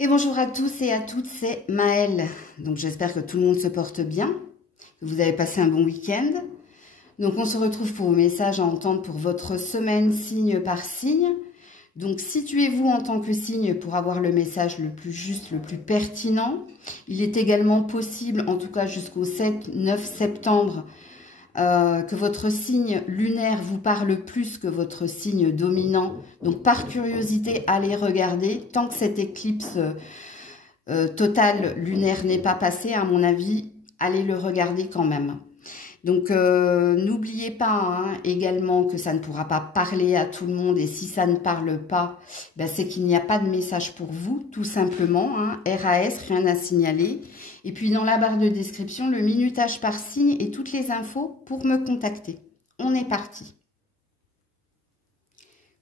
Et bonjour à tous et à toutes, c'est Maëlle. Donc j'espère que tout le monde se porte bien, que vous avez passé un bon week-end. Donc on se retrouve pour vos messages à entendre pour votre semaine signe par signe. Donc situez-vous en tant que signe pour avoir le message le plus juste, le plus pertinent. Il est également possible, en tout cas jusqu'au 7-9 septembre, que votre signe lunaire vous parle plus que votre signe dominant. Donc par curiosité, allez regarder. Tant que cette éclipse totale lunaire n'est pas passée, à mon avis, allez le regarder quand même. Donc n'oubliez pas également que ça ne pourra pas parler à tout le monde, et si ça ne parle pas, ben, c'est qu'il n'y a pas de message pour vous, tout simplement. RAS, rien à signaler. Et puis dans la barre de description, le minutage par signe et toutes les infos pour me contacter. On est parti.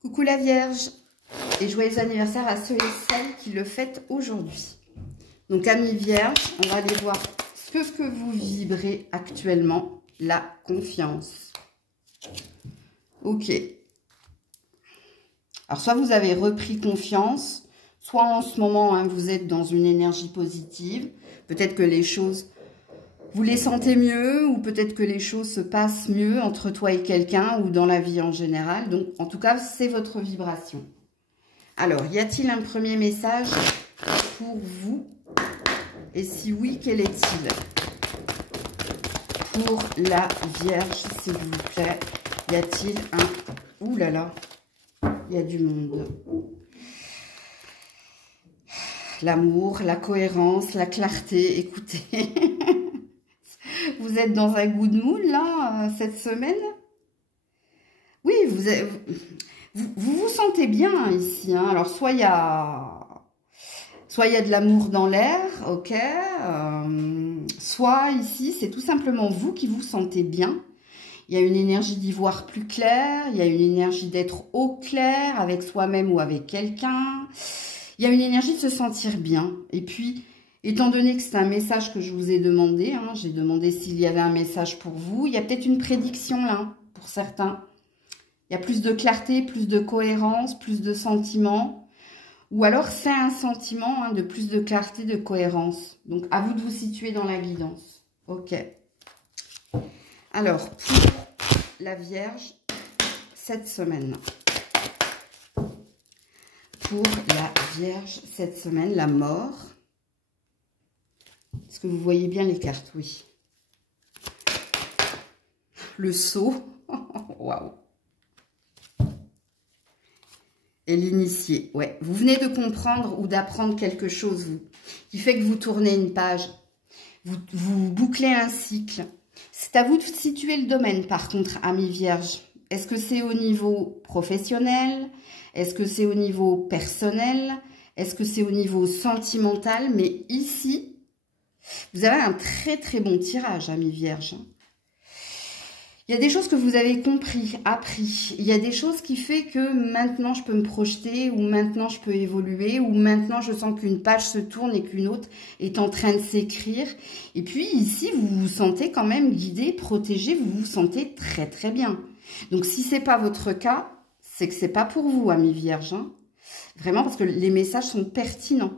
Coucou la Vierge et joyeux anniversaire à ceux et celles qui le fêtent aujourd'hui. Donc amis Vierges, on va aller voir ce que vous vibrez actuellement. La confiance. Ok. Alors, soit vous avez repris confiance, soit en ce moment, vous êtes dans une énergie positive. Peut-être que les choses, vous les sentez mieux, ou peut-être que les choses se passent mieux entre toi et quelqu'un, ou dans la vie en général. Donc, en tout cas, c'est votre vibration. Alors, y a-t-il un premier message pour vous? Et si oui, quel est-il? Pour la Vierge, s'il vous plaît, y a-t-il un... Ouh là là, il y a du monde. L'amour, la cohérence, la clarté, écoutez. Vous êtes dans un good mood, là, cette semaine? Oui, vous vous sentez bien, ici. Alors, soit il y a de l'amour dans l'air, ok. Soit ici, c'est tout simplement vous qui vous sentez bien. Il y a une énergie d'y voir plus clair. Il y a une énergie d'être au clair avec soi-même ou avec quelqu'un. Il y a une énergie de se sentir bien. Et puis, étant donné que c'est un message que je vous ai demandé, j'ai demandé s'il y avait un message pour vous. Il y a peut-être une prédiction là, pour certains. Il y a plus de clarté, plus de cohérence, plus de sentiments. Ou alors, c'est un sentiment de plus de clarté, de cohérence. Donc, à vous de vous situer dans la guidance. Ok. Alors, pour la Vierge, cette semaine. Pour la Vierge, cette semaine, la mort. Est-ce que vous voyez bien les cartes? Oui. Le sceau. Waouh. Et l'initié, ouais. Vous venez de comprendre ou d'apprendre quelque chose, vous, qui fait que vous tournez une page. Vous bouclez un cycle. C'est à vous de situer le domaine, par contre, amis Vierges. Est-ce que c'est au niveau professionnel? Est-ce que c'est au niveau personnel? Est-ce que c'est au niveau sentimental? Mais ici, vous avez un très très bon tirage, amis Vierges. Il y a des choses que vous avez compris, appris. Il y a des choses qui font que maintenant je peux me projeter, ou maintenant je peux évoluer, ou maintenant je sens qu'une page se tourne et qu'une autre est en train de s'écrire. Et puis ici, vous vous sentez quand même guidé, protégé, vous vous sentez très très bien. Donc si ce n'est pas votre cas, c'est que ce n'est pas pour vous, amis Vierges. Vraiment, parce que les messages sont pertinents.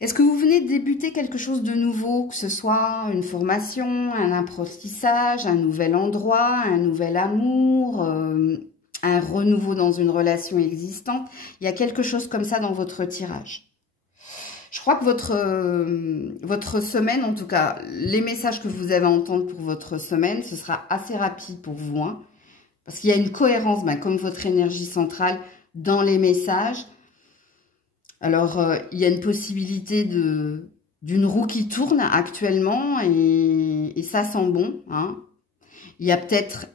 Est-ce que vous venez de débuter quelque chose de nouveau, que ce soit une formation, un apprentissage, un nouvel endroit, un nouvel amour, un renouveau dans une relation existante? Il y a quelque chose comme ça dans votre tirage. Je crois que votre semaine, en tout cas, les messages que vous avez à entendre pour votre semaine, ce sera assez rapide pour vous. Parce qu'il y a une cohérence, comme votre énergie centrale, dans les messages. Alors, il y a une possibilité d'une roue qui tourne actuellement et ça sent bon. Il y a peut-être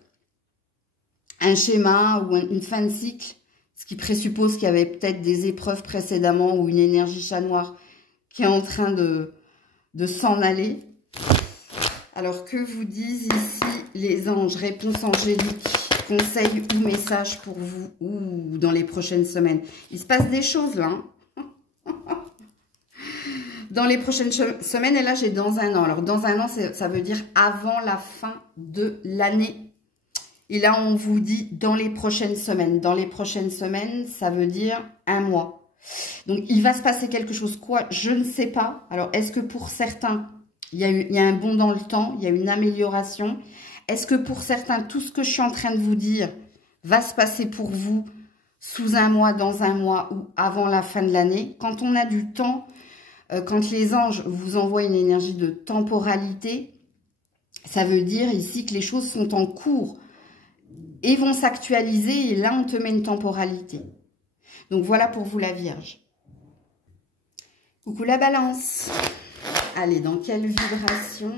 un schéma ou une fin de cycle, ce qui présuppose qu'il y avait peut-être des épreuves précédemment ou une énergie chat noir qui est en train de s'en aller. Alors, que vous disent ici les anges? Réponse angélique, conseil ou message pour vous ou dans les prochaines semaines? Il se passe des choses là, dans les prochaines semaines, et là j'ai dans un an. Alors dans un an, ça veut dire avant la fin de l'année. Et là on vous dit dans les prochaines semaines. Dans les prochaines semaines, ça veut dire un mois. Donc, il va se passer quelque chose. Quoi? Je ne sais pas. Alors, est-ce que pour certains, il y a un bond dans le temps, il y a une amélioration? Est-ce que pour certains, tout ce que je suis en train de vous dire va se passer pour vous sous un mois, dans un mois ou avant la fin de l'année? Quand on a du temps, quand les anges vous envoient une énergie de temporalité, ça veut dire ici que les choses sont en cours et vont s'actualiser, et là, on te met une temporalité. Donc, voilà pour vous, la Vierge. Coucou la Balance. Allez, dans quelle vibration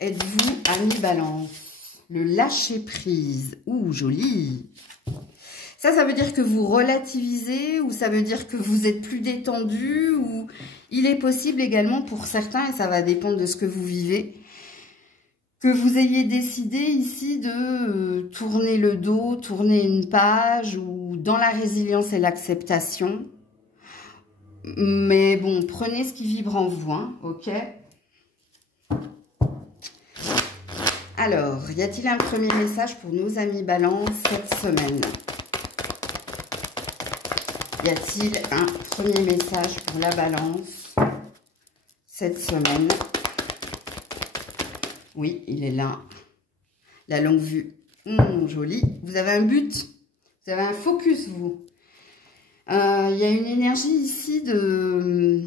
êtes-vous, ami Balance? Le lâcher-prise. Ouh, joli. Ça veut dire que vous relativisez, ou ça veut dire que vous êtes plus détendu, ou il est possible également pour certains, et ça va dépendre de ce que vous vivez, que vous ayez décidé ici de tourner le dos, tourner une page, ou dans la résilience et l'acceptation. Mais bon, prenez ce qui vibre en vous, hein, ok? Alors, y a-t-il un premier message pour nos amis Balance cette semaine? Y a-t-il un premier message pour la Balance cette semaine? Oui, il est là. La longue vue. Joli. Vous avez un but. Vous avez un focus, vous. Il y a une énergie ici de...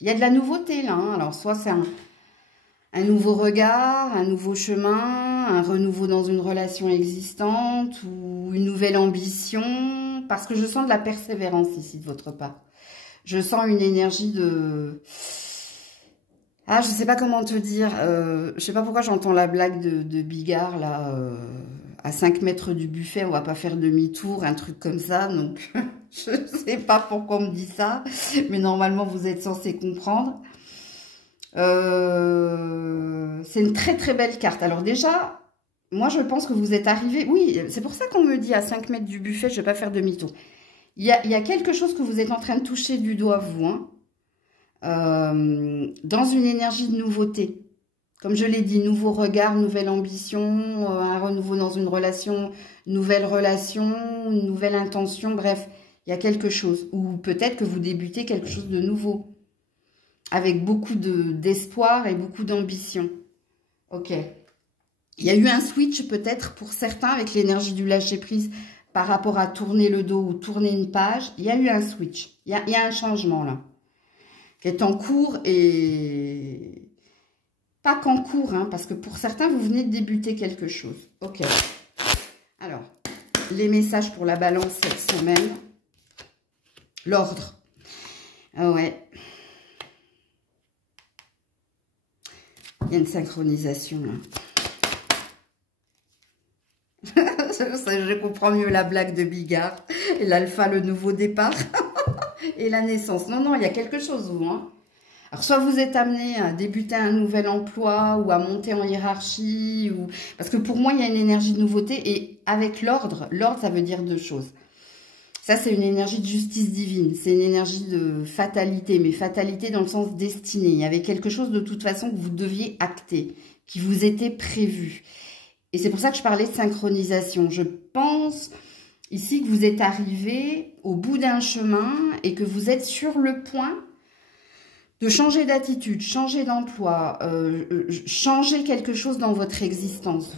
Il y a de la nouveauté, là. Hein. Alors, soit c'est un nouveau regard, un nouveau chemin, un renouveau dans une relation existante ou une nouvelle ambition. Parce que je sens de la persévérance ici de votre part. Je sens une énergie de... Ah, je sais pas comment te dire. Je sais pas pourquoi j'entends la blague de Bigard, là, à 5 mètres du buffet, on va pas faire demi-tour, un truc comme ça. Donc, je sais pas pourquoi on me dit ça, mais normalement, vous êtes censé comprendre. C'est une très, très belle carte. Alors déjà, moi, je pense que vous êtes arrivé... Oui, c'est pour ça qu'on me dit à 5 mètres du buffet, je vais pas faire demi-tour. Il y a quelque chose que vous êtes en train de toucher du doigt, vous, hein. Dans une énergie de nouveauté. Comme je l'ai dit, nouveau regard, nouvelle ambition, un renouveau dans une relation, nouvelle relation, nouvelle intention, bref, il y a quelque chose. Ou peut-être que vous débutez quelque chose de nouveau, avec beaucoup d'espoir et beaucoup d'ambition. Ok. Il y a eu un switch peut-être pour certains avec l'énergie du lâcher-prise par rapport à tourner le dos ou tourner une page. Il y a eu un switch, il y a un changement là, qui est en cours et pas qu'en cours, hein, parce que pour certains, vous venez de débuter quelque chose. Ok. Alors, les messages pour la Balance cette semaine. L'ordre. Ah ouais. Il y a une synchronisation là. Je comprends mieux la blague de Bigard. Et l'alpha, le nouveau départ. Et la naissance. Non, non, il y a quelque chose, vous. Hein. Alors, soit vous êtes amené à débuter un nouvel emploi ou à monter en hiérarchie. Parce que pour moi, il y a une énergie de nouveauté. Et avec l'ordre, ça veut dire deux choses. Ça, c'est une énergie de justice divine. C'est une énergie de fatalité. Mais fatalité dans le sens destinée. Il y avait quelque chose de toute façon que vous deviez acter, qui vous était prévu. Et c'est pour ça que je parlais de synchronisation. Je pense ici que vous êtes arrivé au bout d'un chemin et que vous êtes sur le point de changer d'attitude, changer d'emploi, changer quelque chose dans votre existence.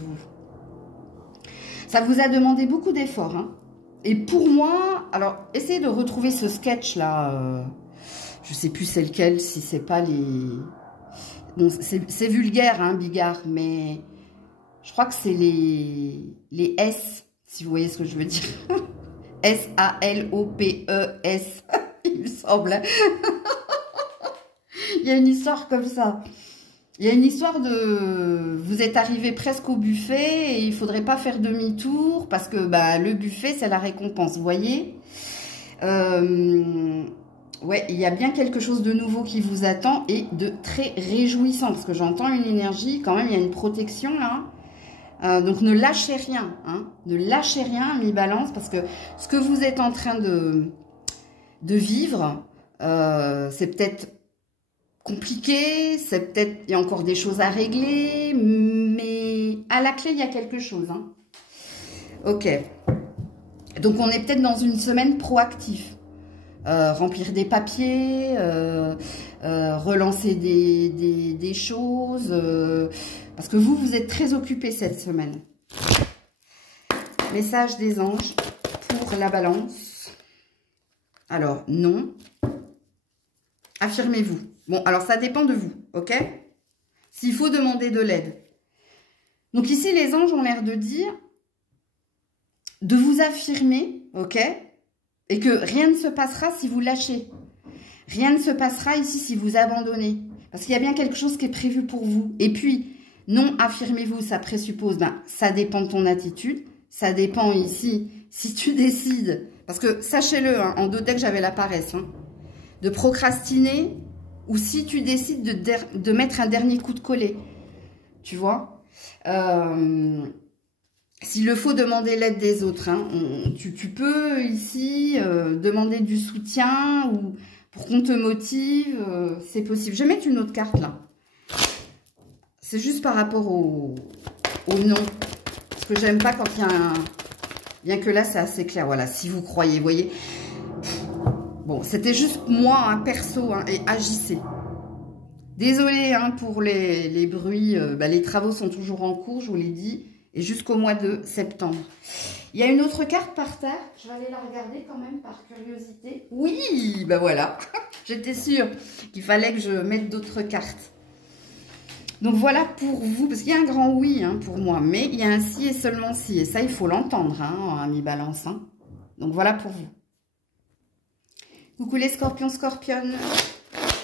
Ça vous a demandé beaucoup d'efforts. Hein. Et pour moi, alors essayez de retrouver ce sketch-là. Je ne sais plus c'est lequel, si c'est pas les... Bon, c'est vulgaire, hein, Bigard, mais... Je crois que c'est les S, si vous voyez ce que je veux dire. S-A-L-O-P-E-S, il me semble. Il y a une histoire comme ça. Il y a une histoire de... Vous êtes arrivé presque au buffet et il ne faudrait pas faire demi-tour parce que bah, le buffet, c'est la récompense, vous voyez. Ouais, il y a bien quelque chose de nouveau qui vous attend et de très réjouissant parce que j'entends une énergie, quand même, il y a une protection là. Donc ne lâchez rien, hein, ne lâchez rien, ami Balance, parce que ce que vous êtes en train de vivre, c'est peut-être compliqué, c'est peut-être, il y a encore des choses à régler, mais à la clé, il y a quelque chose. Hein. Ok. Donc on est peut-être dans une semaine proactive. remplir des papiers, relancer des choses, parce que vous êtes très occupé cette semaine. Message des anges pour la balance. Alors, non. Affirmez-vous. Bon, alors ça dépend de vous, ok? S'il faut demander de l'aide. Donc ici, les anges ont l'air de dire de vous affirmer, ok? Et que rien ne se passera si vous lâchez. Rien ne se passera ici si vous abandonnez. Parce qu'il y a bien quelque chose qui est prévu pour vous. Et puis, non, affirmez-vous, ça présuppose, ça dépend de ton attitude. Ça dépend ici, si tu décides, parce que sachez-le, hein, en 2 decks, j'avais la paresse, hein, de procrastiner, ou si tu décides de mettre un dernier coup de collet, tu vois. S'il le faut, demander l'aide des autres. Hein, tu peux ici demander du soutien, ou pour qu'on te motive, c'est possible. Je vais mettre une autre carte là. C'est juste par rapport au nom. Que j'aime pas quand il y a un... Bien que là, c'est assez clair. Voilà, si vous croyez, vous voyez. Bon, c'était juste moi, hein, perso, hein, et agissez. Désolée hein, pour les bruits. Les travaux sont toujours en cours, je vous l'ai dit. Et jusqu'au mois de septembre. Il y a une autre carte par terre. Je vais aller la regarder quand même par curiosité. Oui, ben voilà. J'étais sûre qu'il fallait que je mette d'autres cartes. Donc voilà pour vous, parce qu'il y a un grand oui hein, pour moi, mais il y a un si et seulement si. Et ça, il faut l'entendre, hein, ami Balance. Hein. Donc voilà pour vous. Coucou les scorpions, scorpionnes.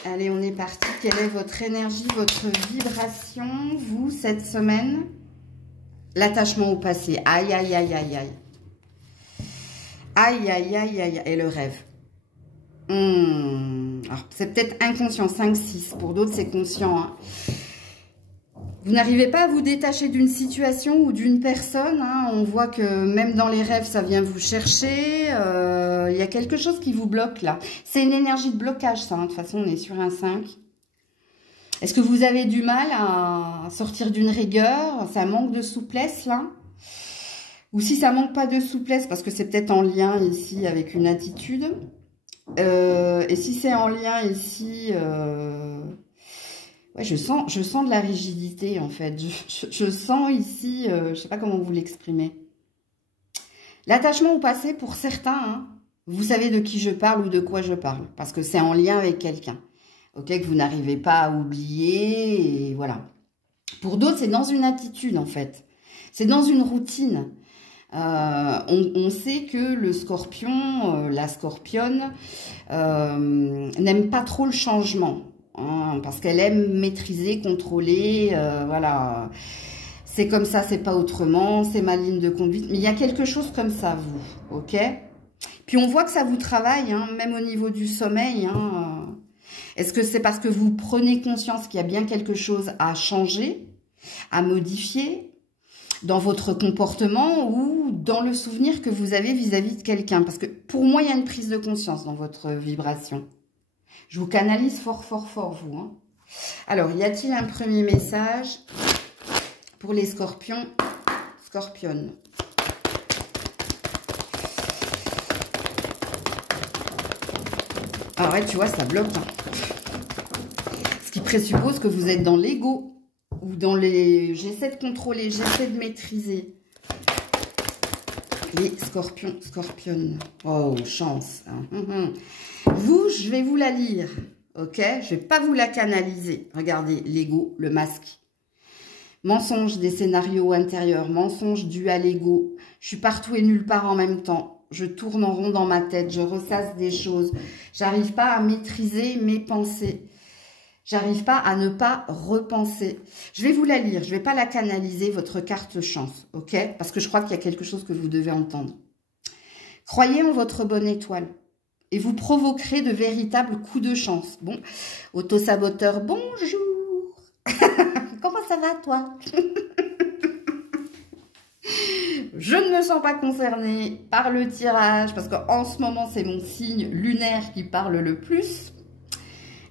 Allez, on est parti. Quelle est votre énergie, votre vibration, vous, cette semaine? L'attachement au passé. Aïe, aïe, aïe, aïe, aïe. Aïe, aïe, aïe, aïe. Et le rêve. Alors, c'est peut-être inconscient, 5-6. Pour d'autres, c'est conscient, hein. Vous n'arrivez pas à vous détacher d'une situation ou d'une personne. Hein. On voit que même dans les rêves, ça vient vous chercher. Il y a quelque chose qui vous bloque là. C'est une énergie de blocage, ça. Hein. De toute façon, on est sur un 5. Est-ce que vous avez du mal à sortir d'une rigueur? Ça manque de souplesse là? Ou si ça manque pas de souplesse, parce que c'est peut-être en lien ici avec une attitude. Et si c'est en lien ici... Ouais, je sens de la rigidité, en fait. Je sens ici, je ne sais pas comment vous l'exprimer. L'attachement au passé, pour certains, hein, vous savez de qui je parle ou de quoi je parle. Parce que c'est en lien avec quelqu'un. Ok, que vous n'arrivez pas à oublier, et voilà. Pour d'autres, c'est dans une attitude, en fait. C'est dans une routine. On sait que le scorpion, la scorpionne, n'aime pas trop le changement. Hein, parce qu'elle aime maîtriser, contrôler, voilà. C'est comme ça, c'est pas autrement, c'est ma ligne de conduite. Mais il y a quelque chose comme ça, vous, ok? Puis on voit que ça vous travaille, hein, même au niveau du sommeil. Hein. Est-ce que c'est parce que vous prenez conscience qu'il y a bien quelque chose à changer, à modifier dans votre comportement ou dans le souvenir que vous avez vis-à-vis de quelqu'un? Parce que pour moi, il y a une prise de conscience dans votre vibration. Je vous canalise fort, fort, fort, vous. Hein. Alors, y a-t-il un premier message pour les scorpions, scorpionnes? Ah ouais, tu vois, ça bloque. Hein. Ce qui présuppose que vous êtes dans l'ego ou dans les... J'essaie de contrôler, j'essaie de maîtriser. Les scorpions, scorpionnes. Oh, chance. Hein. Vous, je vais vous la lire, ok? Je vais pas vous la canaliser. Regardez, l'ego, le masque. Mensonge des scénarios intérieurs, mensonge dû à l'ego. Je suis partout et nulle part en même temps. Je tourne en rond dans ma tête, je ressasse des choses. J'arrive pas à maîtriser mes pensées. J'arrive pas à ne pas repenser. Je vais vous la lire, je vais pas la canaliser, votre carte chance, ok? Parce que je crois qu'il y a quelque chose que vous devez entendre. Croyez en votre bonne étoile. Et vous provoquerez de véritables coups de chance. Bon, autosaboteur, bonjour. Comment ça va, toi? Je ne me sens pas concernée par le tirage, parce qu'en ce moment, c'est mon signe lunaire qui parle le plus,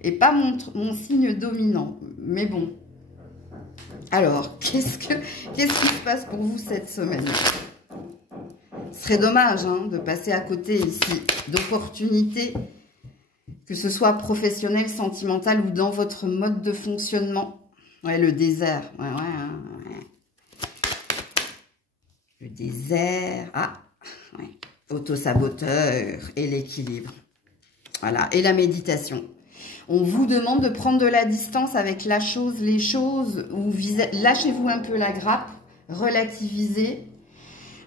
et pas mon signe dominant. Mais bon. Alors, qu'est-ce qui se passe pour vous cette semaine? Ce serait dommage hein, de passer à côté ici d'opportunités que ce soit professionnel, sentimental ou dans votre mode de fonctionnement. Ouais, le désert. Ouais. Le désert. Ah, ouais. Autosaboteur et l'équilibre. Voilà, et la méditation. On vous demande de prendre de la distance avec la chose, les choses, ou lâchez-vous un peu la grappe, relativisez.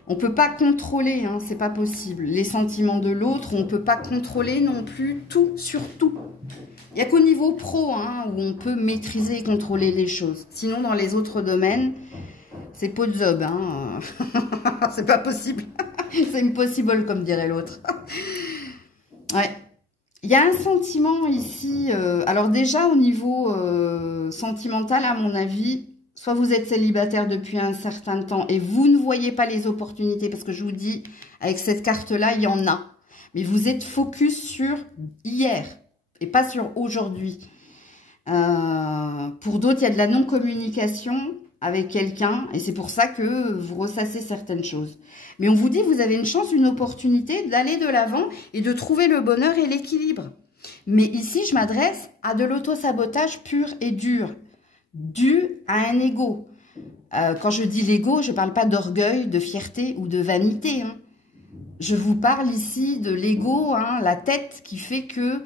On ne peut pas contrôler, hein, c'est pas possible. Les sentiments de l'autre, on ne peut pas contrôler non plus tout sur tout. Il n'y a qu'au niveau pro hein, où on peut maîtriser et contrôler les choses. Sinon, dans les autres domaines, c'est pot de zob. Hein. C'est pas possible. C'est impossible, comme dirait l'autre. Ouais. Il y a un sentiment ici. Alors déjà, au niveau sentimental, à mon avis, soit vous êtes célibataire depuis un certain temps et vous ne voyez pas les opportunités, parce que je vous dis, avec cette carte-là, il y en a. Mais vous êtes focus sur hier et pas sur aujourd'hui. Pour d'autres, il y a de la non-communication avec quelqu'un et c'est pour ça que vous ressassez certaines choses. Mais on vous dit, vous avez une chance, une opportunité d'aller de l'avant et de trouver le bonheur et l'équilibre. Mais ici, je m'adresse à de l'auto-sabotage pur et dur, dû à un ego. Quand je dis l'ego, je ne parle pas d'orgueil, de fierté ou de vanité. Hein. Je vous parle ici de l'ego, hein, la tête qui fait que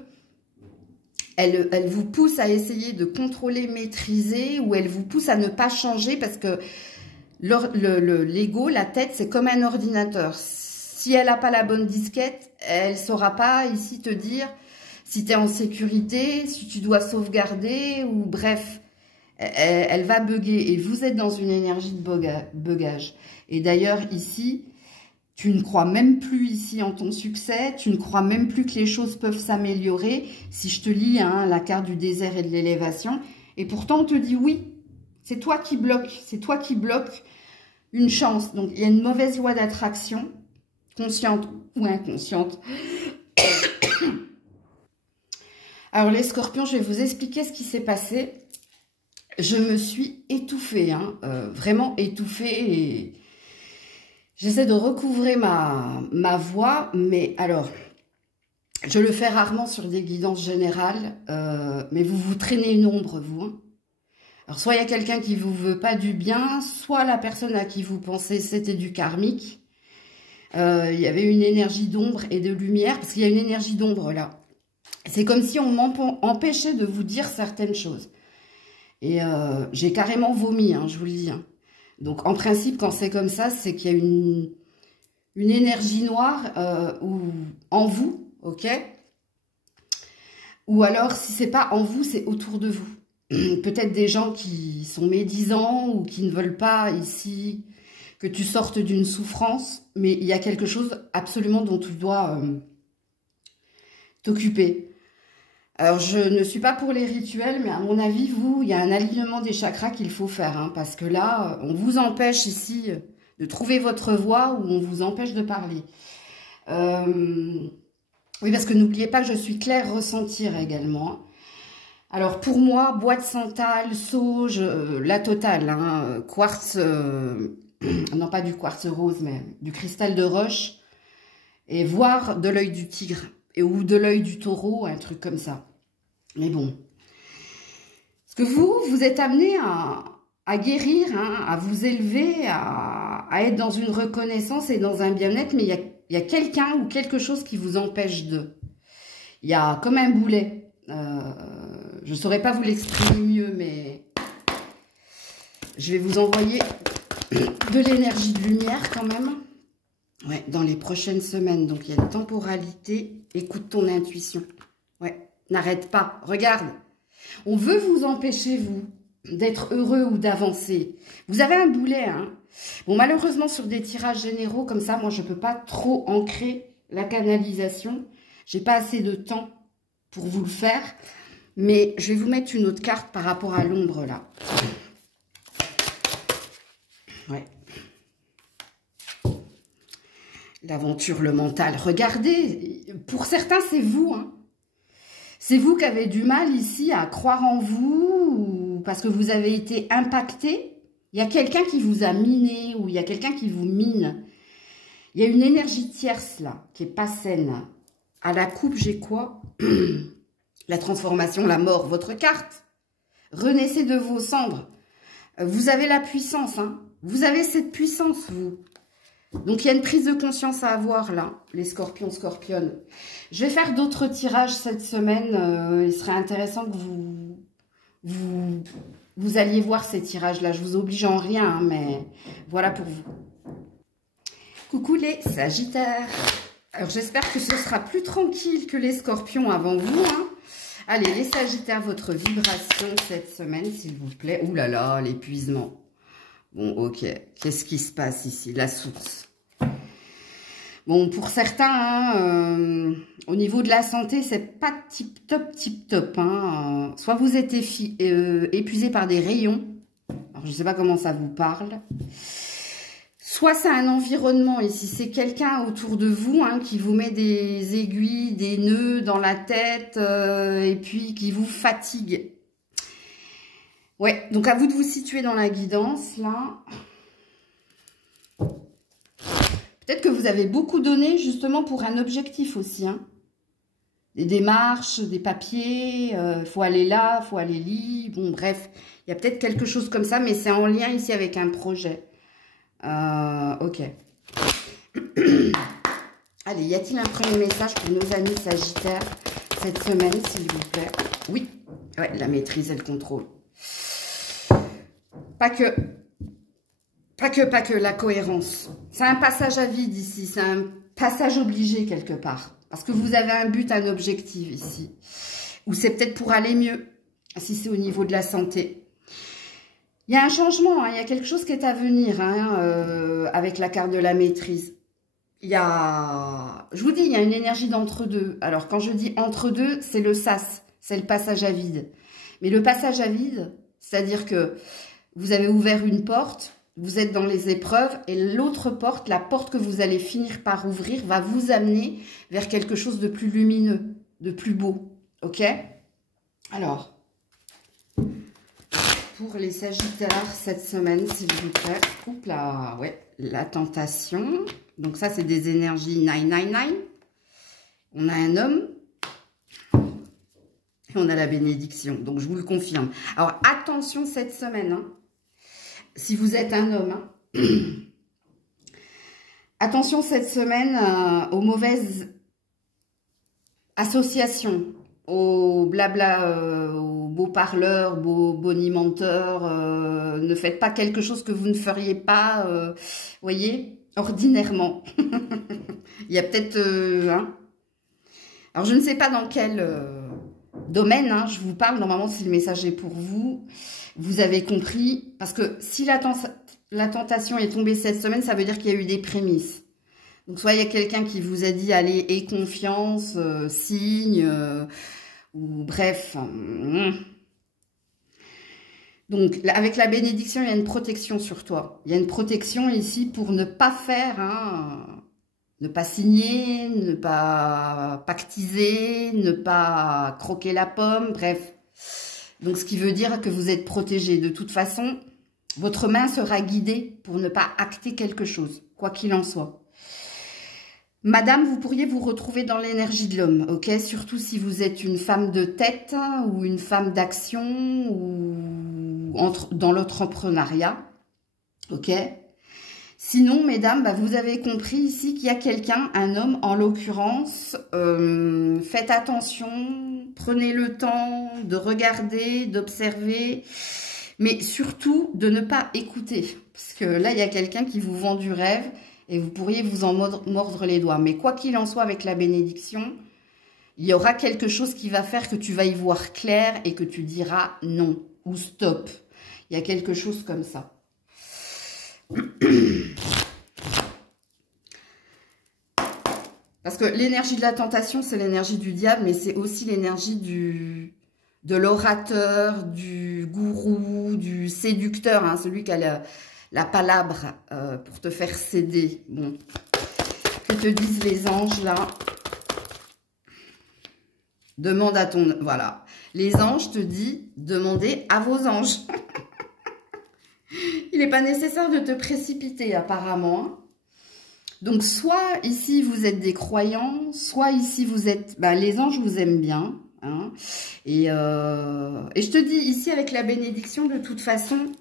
elle vous pousse à essayer de contrôler, maîtriser, ou elle vous pousse à ne pas changer parce que l'ego, la tête, c'est comme un ordinateur. Si elle n'a pas la bonne disquette, elle ne saura pas ici te dire si tu es en sécurité, si tu dois sauvegarder, ou bref, elle va bugger. Et vous êtes dans une énergie de bugage. Et d'ailleurs, ici, tu ne crois même plus ici en ton succès, tu ne crois même plus que les choses peuvent s'améliorer. Si je te lis hein, la carte du désert et de l'élévation, et pourtant on te dit oui, c'est toi qui bloques une chance. Donc il y a une mauvaise loi d'attraction, consciente ou inconsciente. Alors les scorpions, je vais vous expliquer ce qui s'est passé. Je me suis étouffée, hein, vraiment étouffée et... J'essaie de recouvrer ma voix, mais alors, je le fais rarement sur des guidances générales, mais vous traînez une ombre, vous. Hein. Alors, soit il y a quelqu'un qui vous veut pas du bien, soit la personne à qui vous pensez, c'était du karmique. Il y avait une énergie d'ombre et de lumière, parce qu'il y a une énergie d'ombre là. C'est comme si on m'empêchait de vous dire certaines choses. Et j'ai carrément vomi, hein, je vous le dis. Hein. Donc, en principe, quand c'est comme ça, c'est qu'il y a une énergie noire en vous, ok? Ou alors, si c'est pas en vous, c'est autour de vous. Peut-être des gens qui sont médisants ou qui ne veulent pas ici que tu sortes d'une souffrance, mais il y a quelque chose absolument dont tu dois t'occuper. Alors, je ne suis pas pour les rituels, mais à mon avis, vous, il y a un alignement des chakras qu'il faut faire. Hein, parce que là, on vous empêche ici de trouver votre voie ou on vous empêche de parler. Oui, parce que n'oubliez pas que je suis claire ressentir également. Alors, pour moi, boîte santal, sauge, la totale. Hein, quartz, non pas du quartz rose, mais du cristal de roche. Et voire de l'œil du tigre. Ou de l'œil du taureau, un truc comme ça. Mais bon. Parce que vous êtes amené à guérir, hein, à vous élever, à être dans une reconnaissance et dans un bien-être, mais il y a quelqu'un ou quelque chose qui vous empêche de. Il y a comme un boulet. Je ne saurais pas vous l'exprimer mieux, mais je vais vous envoyer de l'énergie de lumière quand même. Ouais, dans les prochaines semaines. Donc, il y a une temporalité. Écoute ton intuition. Ouais, n'arrête pas. Regarde. On veut vous empêcher, vous, d'être heureux ou d'avancer. Vous avez un boulet, hein. Bon, malheureusement, sur des tirages généraux comme ça, moi, je ne peux pas trop ancrer la canalisation. J'ai pas assez de temps pour vous le faire. Mais je vais vous mettre une autre carte par rapport à l'ombre, là. Ouais. L'aventure, le mental. Regardez, pour certains, c'est vous. Hein. C'est vous qui avez du mal ici à croire en vous ou parce que vous avez été impacté. Il y a quelqu'un qui vous a miné ou il y a quelqu'un qui vous mine. Il y a une énergie tierce là qui n'est pas saine. À la coupe, j'ai quoi? La transformation, la mort, votre carte. Renaissez de vos cendres. Vous avez la puissance, hein. Vous avez cette puissance, vous. Donc, il y a une prise de conscience à avoir, là, les scorpions, scorpionnes. Je vais faire d'autres tirages cette semaine. Il serait intéressant que vous alliez voir ces tirages-là. Je vous oblige en rien, hein, mais voilà pour vous. Coucou les Sagittaires. Alors, j'espère que ce sera plus tranquille que les Scorpions avant vous, hein. Allez, les Sagittaires, votre vibration cette semaine, s'il vous plaît. Ouh là là, l'épuisement. Bon, ok. Qu'est-ce qui se passe ici? La source. Bon, pour certains, hein, au niveau de la santé, c'est pas tip top, hein. Soit vous êtes épuisé par des rayons. Alors, je sais pas comment ça vous parle. Soit c'est un environnement ici. C'est quelqu'un autour de vous, hein, qui vous met des aiguilles, des nœuds dans la tête et puis qui vous fatigue. Ouais, donc à vous de vous situer dans la guidance, là. Peut-être que vous avez beaucoup donné justement pour un objectif aussi, hein. Des démarches, des papiers, faut aller là, faut aller là. Bon, bref, il y a peut-être quelque chose comme ça, mais c'est en lien ici avec un projet. Ok. Allez, y a-t-il un premier message pour nos amis Sagittaires cette semaine, s'il vous plaît? Oui, ouais, la maîtrise et le contrôle. Pas que la cohérence. C'est un passage à vide ici, c'est un passage obligé quelque part. Parce que vous avez un but, un objectif ici. Ou c'est peut-être pour aller mieux, si c'est au niveau de la santé. Il y a un changement, hein, il y a quelque chose qui est à venir, hein, avec la carte de la maîtrise. Il y a, je vous dis, il y a une énergie d'entre-deux. Alors, quand je dis entre-deux, c'est le sas, c'est le passage à vide. Mais le passage à vide, c'est-à-dire que vous avez ouvert une porte, vous êtes dans les épreuves, et l'autre porte, la porte que vous allez finir par ouvrir, va vous amener vers quelque chose de plus lumineux, de plus beau. Ok? Alors, pour les Sagittaires cette semaine, s'il vous plaît. Oups là, ouais, la tentation. Donc ça, c'est des énergies 999. On a un homme. Et on a la bénédiction. Donc, je vous le confirme. Alors, attention cette semaine. Hein, si vous êtes un homme. Hein, attention cette semaine aux mauvaises associations. Aux blabla, aux beaux parleurs, beaux bonimenteurs, ne faites pas quelque chose que vous ne feriez pas, voyez, ordinairement. Il y a peut-être, hein. Alors je ne sais pas dans quel domaine, hein, je vous parle, normalement si le message est pour vous, vous avez compris, parce que si la tentation est tombée cette semaine, ça veut dire qu'il y a eu des prémices. Donc, soit il y a quelqu'un qui vous a dit, allez, aie confiance, signe, ou bref. Donc, avec la bénédiction, il y a une protection sur toi. Il y a une protection ici pour ne pas faire, hein, ne pas signer, ne pas pactiser, ne pas croquer la pomme, bref. Donc, ce qui veut dire que vous êtes protégé. De toute façon, votre main sera guidée pour ne pas acter quelque chose, quoi qu'il en soit. Madame, vous pourriez vous retrouver dans l'énergie de l'homme, ok? Surtout si vous êtes une femme de tête ou une femme d'action ou dans l'entrepreneuriat, ok? Sinon, mesdames, bah, vous avez compris ici qu'il y a quelqu'un, un homme en l'occurrence. Faites attention, prenez le temps de regarder, d'observer, mais surtout de ne pas écouter. Parce que là, il y a quelqu'un qui vous vend du rêve. Et vous pourriez vous en mordre les doigts. Mais quoi qu'il en soit, avec la bénédiction, il y aura quelque chose qui va faire que tu vas y voir clair et que tu diras non ou stop. Il y a quelque chose comme ça. Parce que l'énergie de la tentation, c'est l'énergie du diable, mais c'est aussi l'énergie de l'orateur, du gourou, du séducteur, hein, celui qui a la palabre pour te faire céder. Bon, que te disent les anges là? Demande à ton... Voilà. Les anges te disent, demandez à vos anges. Il n'est pas nécessaire de te précipiter apparemment. Donc soit ici vous êtes des croyants, soit ici vous êtes... Ben, les anges vous aiment bien. Hein. Et je te dis, ici, avec la bénédiction, de toute façon,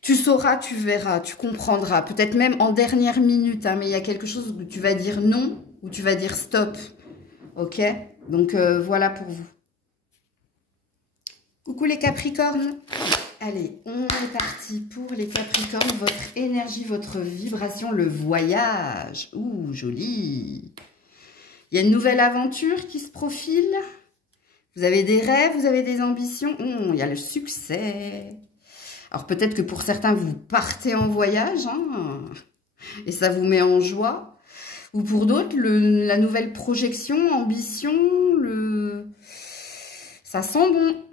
tu sauras, tu verras, tu comprendras. Peut-être même en dernière minute, hein, mais il y a quelque chose où tu vas dire non, où tu vas dire stop. Ok? Donc, voilà pour vous. Coucou les Capricornes. Allez, on est parti pour les Capricornes. Votre énergie, votre vibration, le voyage. Ouh, joli. Il y a une nouvelle aventure qui se profile. Vous avez des rêves, vous avez des ambitions. Il y a le succès. Alors peut-être que pour certains, vous partez en voyage. Hein, et ça vous met en joie. Ou pour d'autres, la nouvelle projection, ambition, ça sent bon.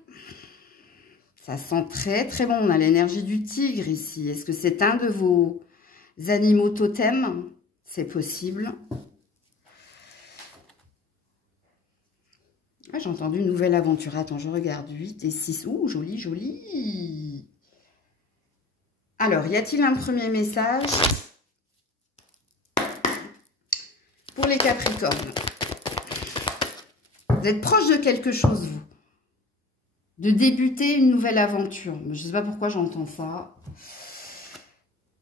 Ça sent très très bon. On a l'énergie du tigre ici. Est-ce que c'est un de vos animaux totems? C'est possible. Ah, j'ai entendu une nouvelle aventure. Attends, je regarde. 8 et 6. Ouh, joli, joli. Alors, y a-t-il un premier message pour les Capricornes? Vous êtes proche de quelque chose, vous. De débuter une nouvelle aventure. Je ne sais pas pourquoi j'entends ça.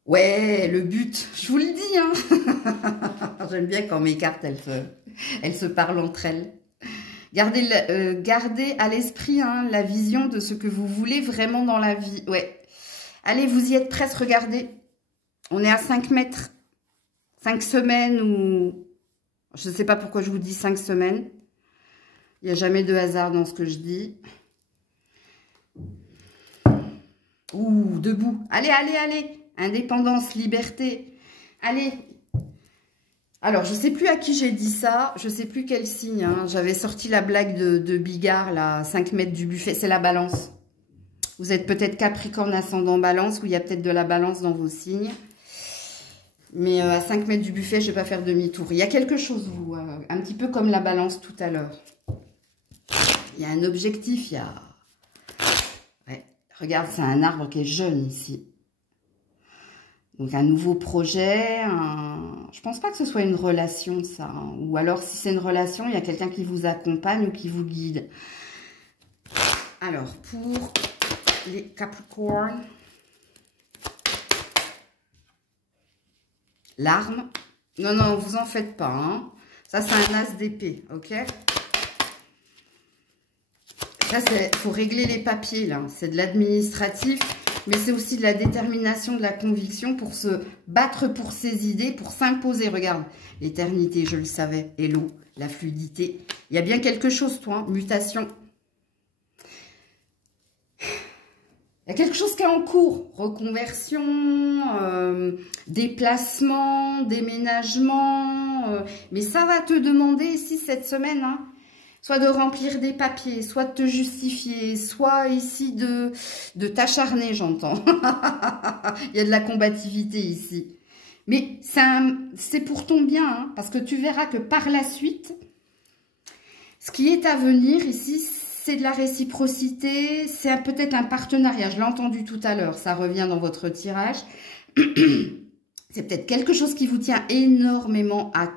Ouais, le but. Je vous le dis, hein. J'aime bien quand mes cartes, elles se parlent entre elles. Gardez à l'esprit hein, la vision de ce que vous voulez vraiment dans la vie. Ouais. Allez, vous y êtes presque, regardez. On est à 5 mètres. 5 semaines ou... Je ne sais pas pourquoi je vous dis 5 semaines. Il n'y a jamais de hasard dans ce que je dis. Ouh, debout. Allez, allez, allez. Indépendance, liberté. Allez. Alors, je ne sais plus à qui j'ai dit ça. Je ne sais plus quel signe. Hein. J'avais sorti la blague de Bigard, là, 5 mètres du buffet. C'est la balance. Vous êtes peut-être Capricorne ascendant balance, ou il y a peut-être de la balance dans vos signes. Mais à 5 mètres du buffet, je ne vais pas faire demi-tour. Il y a quelque chose, vous, un petit peu comme la balance tout à l'heure. Il y a un objectif, il y a... Ouais. Regarde, c'est un arbre qui est jeune ici. Donc, un nouveau projet. Je pense pas que ce soit une relation, ça. Hein. Ou alors, si c'est une relation, il y a quelqu'un qui vous accompagne ou qui vous guide. Alors, pour les Capricornes... L'arme. Non, non, vous en faites pas. Hein. Ça, c'est un as d'épée, ok? Ça, il faut régler les papiers, là. C'est de l'administratif, mais c'est aussi de la détermination, de la conviction pour se battre pour ses idées, pour s'imposer. Regarde, l'éternité, je le savais. Et l'eau, la fluidité. Il y a bien quelque chose, toi, hein. Mutation. Il y a quelque chose qui est en cours. Reconversion, déplacement, déménagement. Mais ça va te demander ici cette semaine, hein, soit de remplir des papiers, soit de te justifier, soit ici de t'acharner, j'entends. Il y a de la combativité ici. Mais c'est pour ton bien, hein, parce que tu verras que par la suite, ce qui est à venir ici, c'est de la réciprocité, c'est peut-être un partenariat. Je l'ai entendu tout à l'heure, ça revient dans votre tirage. C'est peut-être quelque chose qui vous tient énormément à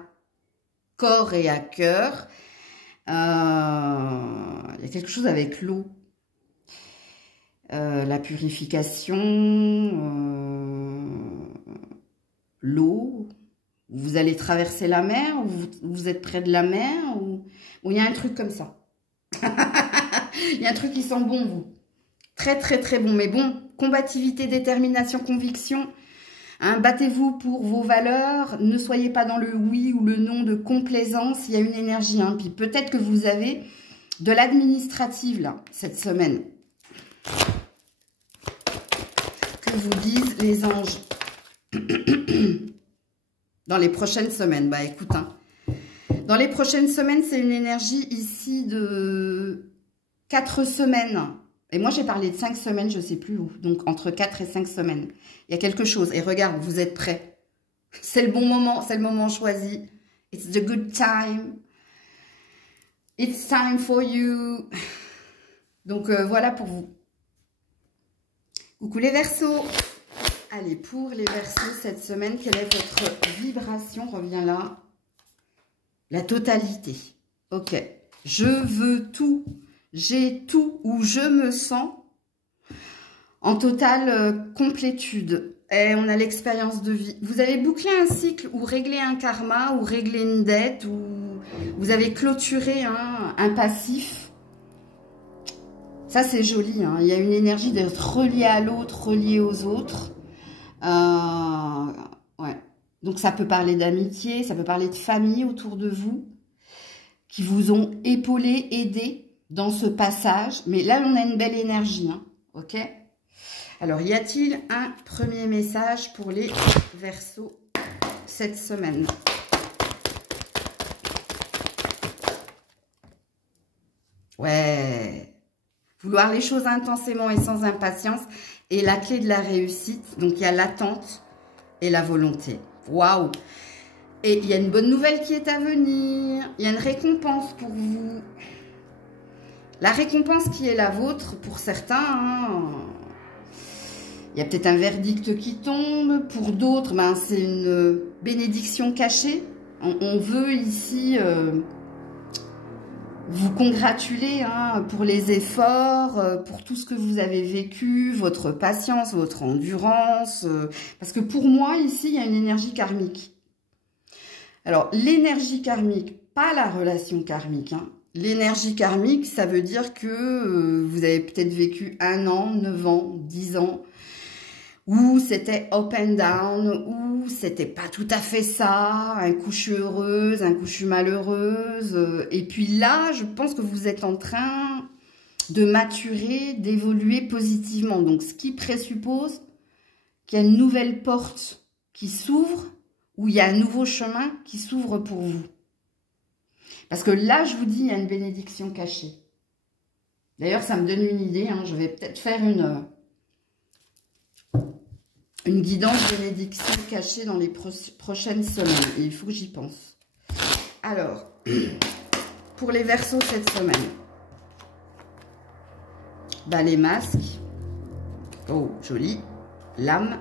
corps et à cœur. Il y a quelque chose avec l'eau. La purification, l'eau. Vous allez traverser la mer, ou vous êtes près de la mer, ou il y a un truc comme ça. Il y a un truc qui sent bon, vous. Très, très, très bon. Mais bon, combativité, détermination, conviction. Hein, battez-vous pour vos valeurs. Ne soyez pas dans le oui ou le non de complaisance. Il y a une énergie. Hein. Puis peut-être que vous avez de l'administrative, là, cette semaine. Que vous disent les anges. Dans les prochaines semaines. Bah, écoute, hein. Dans les prochaines semaines, c'est une énergie ici de 4 semaines. Et moi, j'ai parlé de 5 semaines, je ne sais plus où. Donc, entre 4 et 5 semaines. Il y a quelque chose. Et regarde, vous êtes prêts. C'est le bon moment. C'est le moment choisi. It's the good time. It's time for you. Donc, voilà pour vous. Coucou les Verseaux. Allez, pour les Verseaux, cette semaine, quelle est votre vibration? Reviens là. La totalité. Ok. Je veux tout. J'ai tout où je me sens en totale complétude. Et on a l'expérience de vie. Vous avez bouclé un cycle ou réglé un karma ou réglé une dette ou vous avez clôturé un passif. Ça, c'est joli. Hein. Il y a une énergie d'être relié à l'autre, relié aux autres. Ouais. Donc, ça peut parler d'amitié, ça peut parler de famille autour de vous qui vous ont épaulé, aidé dans ce passage. Mais là, on a une belle énergie. Hein. Ok ? Alors, y a-t-il un premier message pour les Verseaux cette semaine? Ouais. Vouloir les choses intensément et sans impatience est la clé de la réussite. Donc, il y a l'attente et la volonté. Waouh! Et il y a une bonne nouvelle qui est à venir. Il y a une récompense pour vous. La récompense qui est la vôtre pour certains, hein. Il y a peut-être un verdict qui tombe. Pour d'autres, ben, c'est une bénédiction cachée. On veut ici vous congratuler hein, pour les efforts, pour tout ce que vous avez vécu, votre patience, votre endurance. Parce que pour moi, ici, il y a une énergie karmique. Alors, l'énergie karmique, pas la relation karmique. Hein. L'énergie karmique, ça veut dire que vous avez peut-être vécu 1 an, 9 ans, 10 ans, où c'était up and down, où c'était pas tout à fait ça, un coup je suis heureuse, un coup je suis malheureuse. Et puis là, je pense que vous êtes en train de maturer, d'évoluer positivement. Donc, ce qui présuppose qu'il y a une nouvelle porte qui s'ouvre, où il y a un nouveau chemin qui s'ouvre pour vous. Parce que là, je vous dis, il y a une bénédiction cachée. D'ailleurs, ça me donne une idée. Hein, je vais peut-être faire une guidance bénédiction cachée dans les prochaines semaines. Et il faut que j'y pense. Alors, pour les Verseaux cette semaine. Bah, les masques. Oh, joli. L'âme.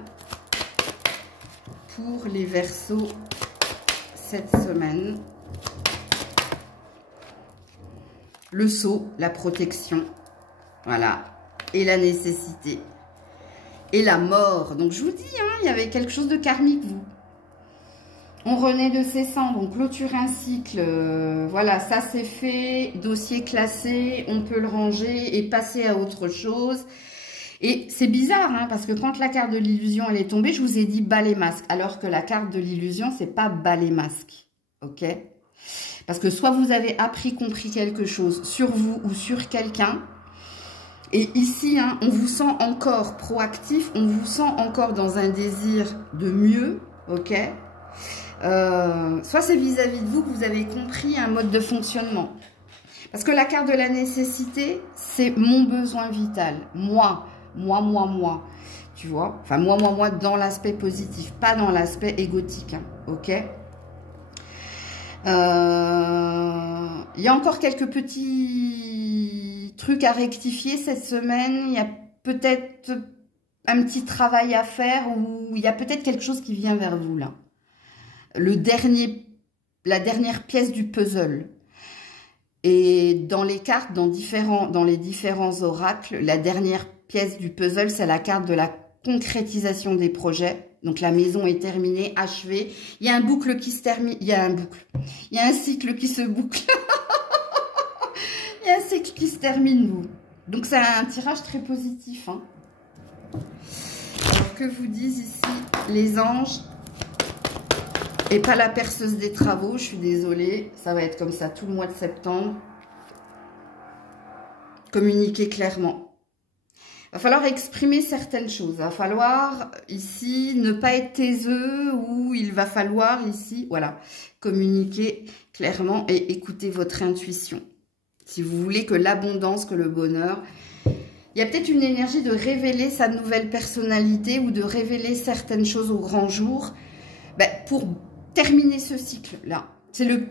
Pour les Verseaux cette semaine. Le sceau, la protection. Voilà. Et la nécessité. Et la mort. Donc, je vous dis, hein, il y avait quelque chose de karmique, vous. On renaît de ses cendres, on clôture un cycle. Voilà, ça c'est fait. Dossier classé, on peut le ranger et passer à autre chose. Et c'est bizarre, hein, parce que quand la carte de l'illusion, elle est tombée, je vous ai dit bas les masques. Alors que la carte de l'illusion, c'est pas bas les masques. Ok ? Parce que soit vous avez appris, compris quelque chose sur vous ou sur quelqu'un. Et ici, hein, on vous sent encore proactif, on vous sent encore dans un désir de mieux, ok? Soit c'est vis-à-vis de vous que vous avez compris un mode de fonctionnement. Parce que la carte de la nécessité, c'est mon besoin vital. Moi. Tu vois? Enfin, moi, dans l'aspect positif, pas dans l'aspect égotique, hein, ok? Il y a encore quelques petits trucs à rectifier cette semaine. Il y a peut-être un petit travail à faire ou il y a peut-être quelque chose qui vient vers vous là. La dernière pièce du puzzle. Et dans les cartes, dans les différents oracles, la dernière pièce du puzzle, c'est la carte de la concrétisation des projets. Donc, la maison est terminée, achevée. Il y a un boucle qui se termine. Il y a un cycle qui se boucle. Il y a un cycle qui se termine, vous. Donc, c'est un tirage très positif. Hein. Alors, que vous disent ici les anges? Et pas la perceuse des travaux, je suis désolée. Ça va être comme ça tout le mois de septembre. Communiquer clairement. Il va falloir exprimer certaines choses. Il va falloir ici ne pas être taiseux ou il va falloir ici, voilà, communiquer clairement et écouter votre intuition. Si vous voulez que l'abondance, que le bonheur, il y a peut-être une énergie de révéler sa nouvelle personnalité ou de révéler certaines choses au grand jour pour terminer ce cycle-là. C'est le...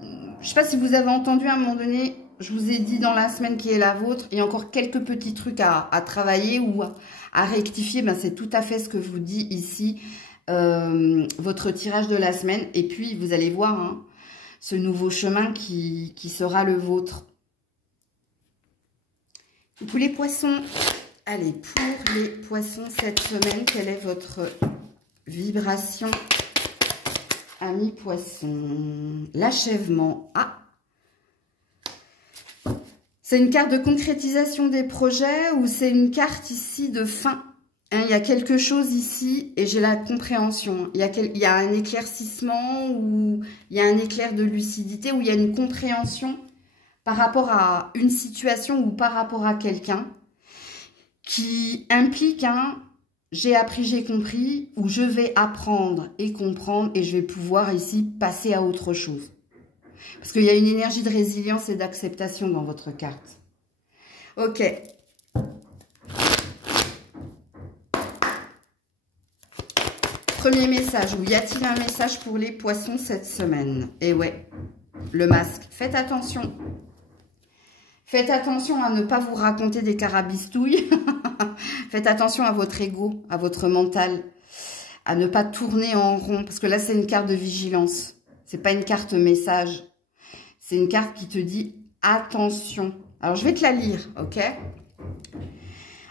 Je ne sais pas si vous avez entendu à un moment donné... Je vous ai dit dans la semaine qui est la vôtre, il y a encore quelques petits trucs à travailler ou à rectifier. Ben, c'est tout à fait ce que je vous dis ici, votre tirage de la semaine. Et puis, vous allez voir, hein, ce nouveau chemin qui sera le vôtre. Pour les poissons, allez, pour les poissons cette semaine, quelle est votre vibration? Amis poissons, l'achèvement. Ah! C'est une carte de concrétisation des projets ou c'est une carte ici de fin? Hein, il y a quelque chose ici et j'ai la compréhension. Il y a un éclaircissement ou il y a un éclair de lucidité ou il y a une compréhension par rapport à une situation ou par rapport à quelqu'un qui implique un j'ai appris, j'ai compris ou je vais apprendre et comprendre et je vais pouvoir ici passer à autre chose. Parce qu'il y a une énergie de résilience et d'acceptation dans votre carte. Ok. Premier message. Ou y a-t-il un message pour les poissons cette semaine? Et ouais, le masque. Faites attention. Faites attention à ne pas vous raconter des carabistouilles. Faites attention à votre ego, à votre mental. À ne pas tourner en rond. Parce que là, c'est une carte de vigilance. C'est pas une carte message. C'est une carte qui te dit attention. Alors, je vais te la lire, ok?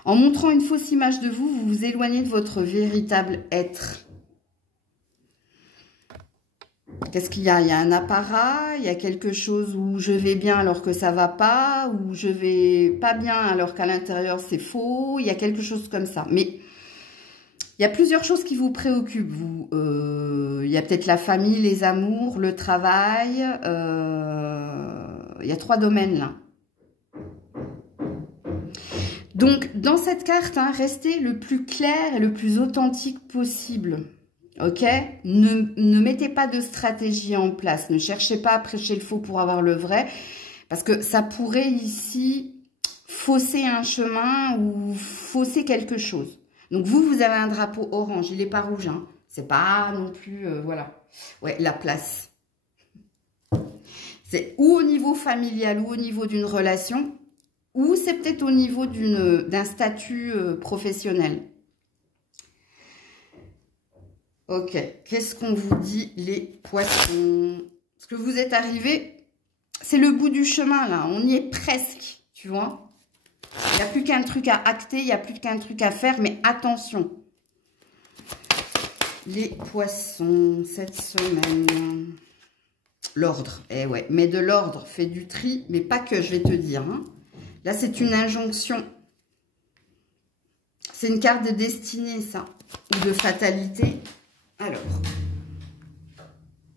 En montrant une fausse image de vous, vous vous éloignez de votre véritable être. Qu'est-ce qu'il y a? Il y a un apparat, il y a quelque chose où je vais bien alors que ça va pas, où je vais pas bien alors qu'à l'intérieur c'est faux, il y a quelque chose comme ça. Mais il y a plusieurs choses qui vous préoccupent. Il y a peut-être la famille, les amours, le travail. Il y a 3 domaines là. Donc, dans cette carte, hein, restez le plus clair et le plus authentique possible. Ok? Ne mettez pas de stratégie en place. Ne cherchez pas à prêcher le faux pour avoir le vrai. Parce que ça pourrait ici fausser un chemin ou fausser quelque chose. Donc, vous avez un drapeau orange. Il n'est pas rouge. Hein. C'est pas non plus... voilà. Ouais, la place. C'est ou au niveau familial ou au niveau d'une relation, ou c'est peut-être au niveau d'un statut professionnel. Ok, qu'est-ce qu'on vous dit les poissons? Parce que vous êtes arrivés, c'est le bout du chemin là, on y est presque, tu vois. Il n'y a plus qu'un truc à acter, il n'y a plus qu'un truc à faire, mais attention. Les poissons, cette semaine... L'ordre, eh ouais, mais de l'ordre, fais du tri, mais pas que, je vais te dire. Hein. Là, c'est une injonction. C'est une carte de destinée, ça, ou de fatalité. Alors,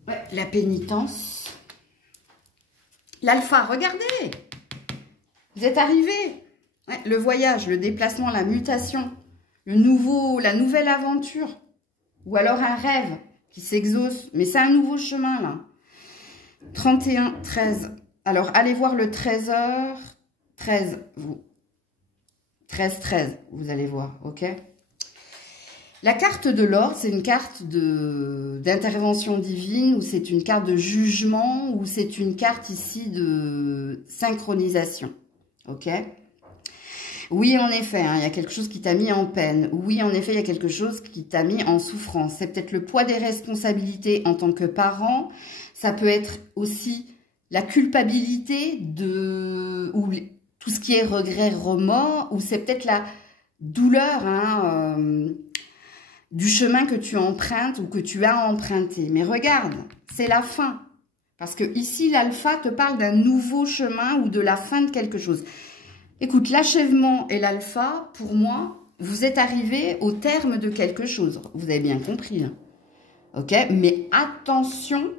ouais, la pénitence. L'alpha, regardez. Vous êtes arrivés. Ouais, le voyage, le déplacement, la mutation, la nouvelle aventure. Ou alors un rêve qui s'exauce. Mais c'est un nouveau chemin, là. 31, 13. Alors, allez voir le trésor. 13, vous. 13, 13, vous allez voir, ok? La carte de l'ordre, c'est une carte d'intervention divine, ou c'est une carte de jugement, ou c'est une carte ici de synchronisation, ok? Oui, en effet, hein, il y a quelque chose qui t'a mis en peine. Oui, en effet, il y a quelque chose qui t'a mis en souffrance. C'est peut-être le poids des responsabilités en tant que parent. Ça peut être aussi la culpabilité ou tout ce qui est regret, remords, ou c'est peut-être la douleur hein, du chemin que tu empruntes ou que tu as emprunté. Mais regarde, c'est la fin. Parce que ici, l'alpha te parle d'un nouveau chemin ou de la fin de quelque chose. Écoute, l'achèvement et l'alpha, pour moi, vous êtes arrivés au terme de quelque chose. Vous avez bien compris, là. Ok? Mais attention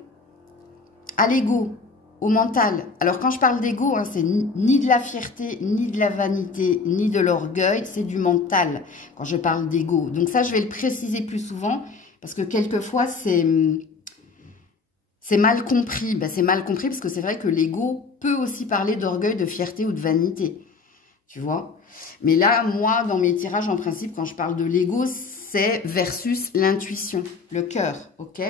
à l'ego, au mental. Alors, quand je parle d'ego, hein, c'est ni de la fierté, ni de la vanité, ni de l'orgueil, c'est du mental quand je parle d'ego. Donc ça, je vais le préciser plus souvent, parce que quelquefois, c'est mal compris. Ben, c'est mal compris parce que c'est vrai que l'ego peut aussi parler d'orgueil, de fierté ou de vanité. Tu vois? Mais là, moi, dans mes tirages, en principe, quand je parle de l'ego, c'est versus l'intuition, le cœur, ok?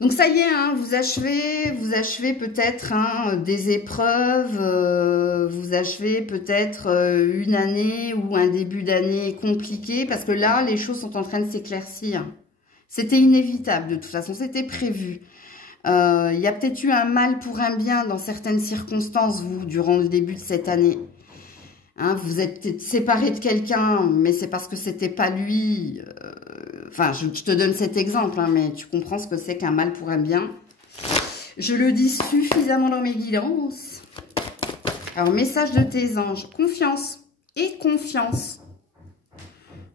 Donc ça y est, hein, vous achevez peut-être hein, des épreuves, vous achevez peut-être une année ou un début d'année compliqué, parce que là, les choses sont en train de s'éclaircir. C'était inévitable, de toute façon, c'était prévu. Il y a peut-être eu un mal pour un bien dans certaines circonstances, vous, durant le début de cette année. Hein, vous êtes peut-être séparé de quelqu'un, mais c'est parce que c'était pas lui. Enfin, je te donne cet exemple, hein, mais tu comprends ce que c'est qu'un mal pour un bien. Je le dis suffisamment dans mes guidances. Alors, message de tes anges. Confiance et confiance.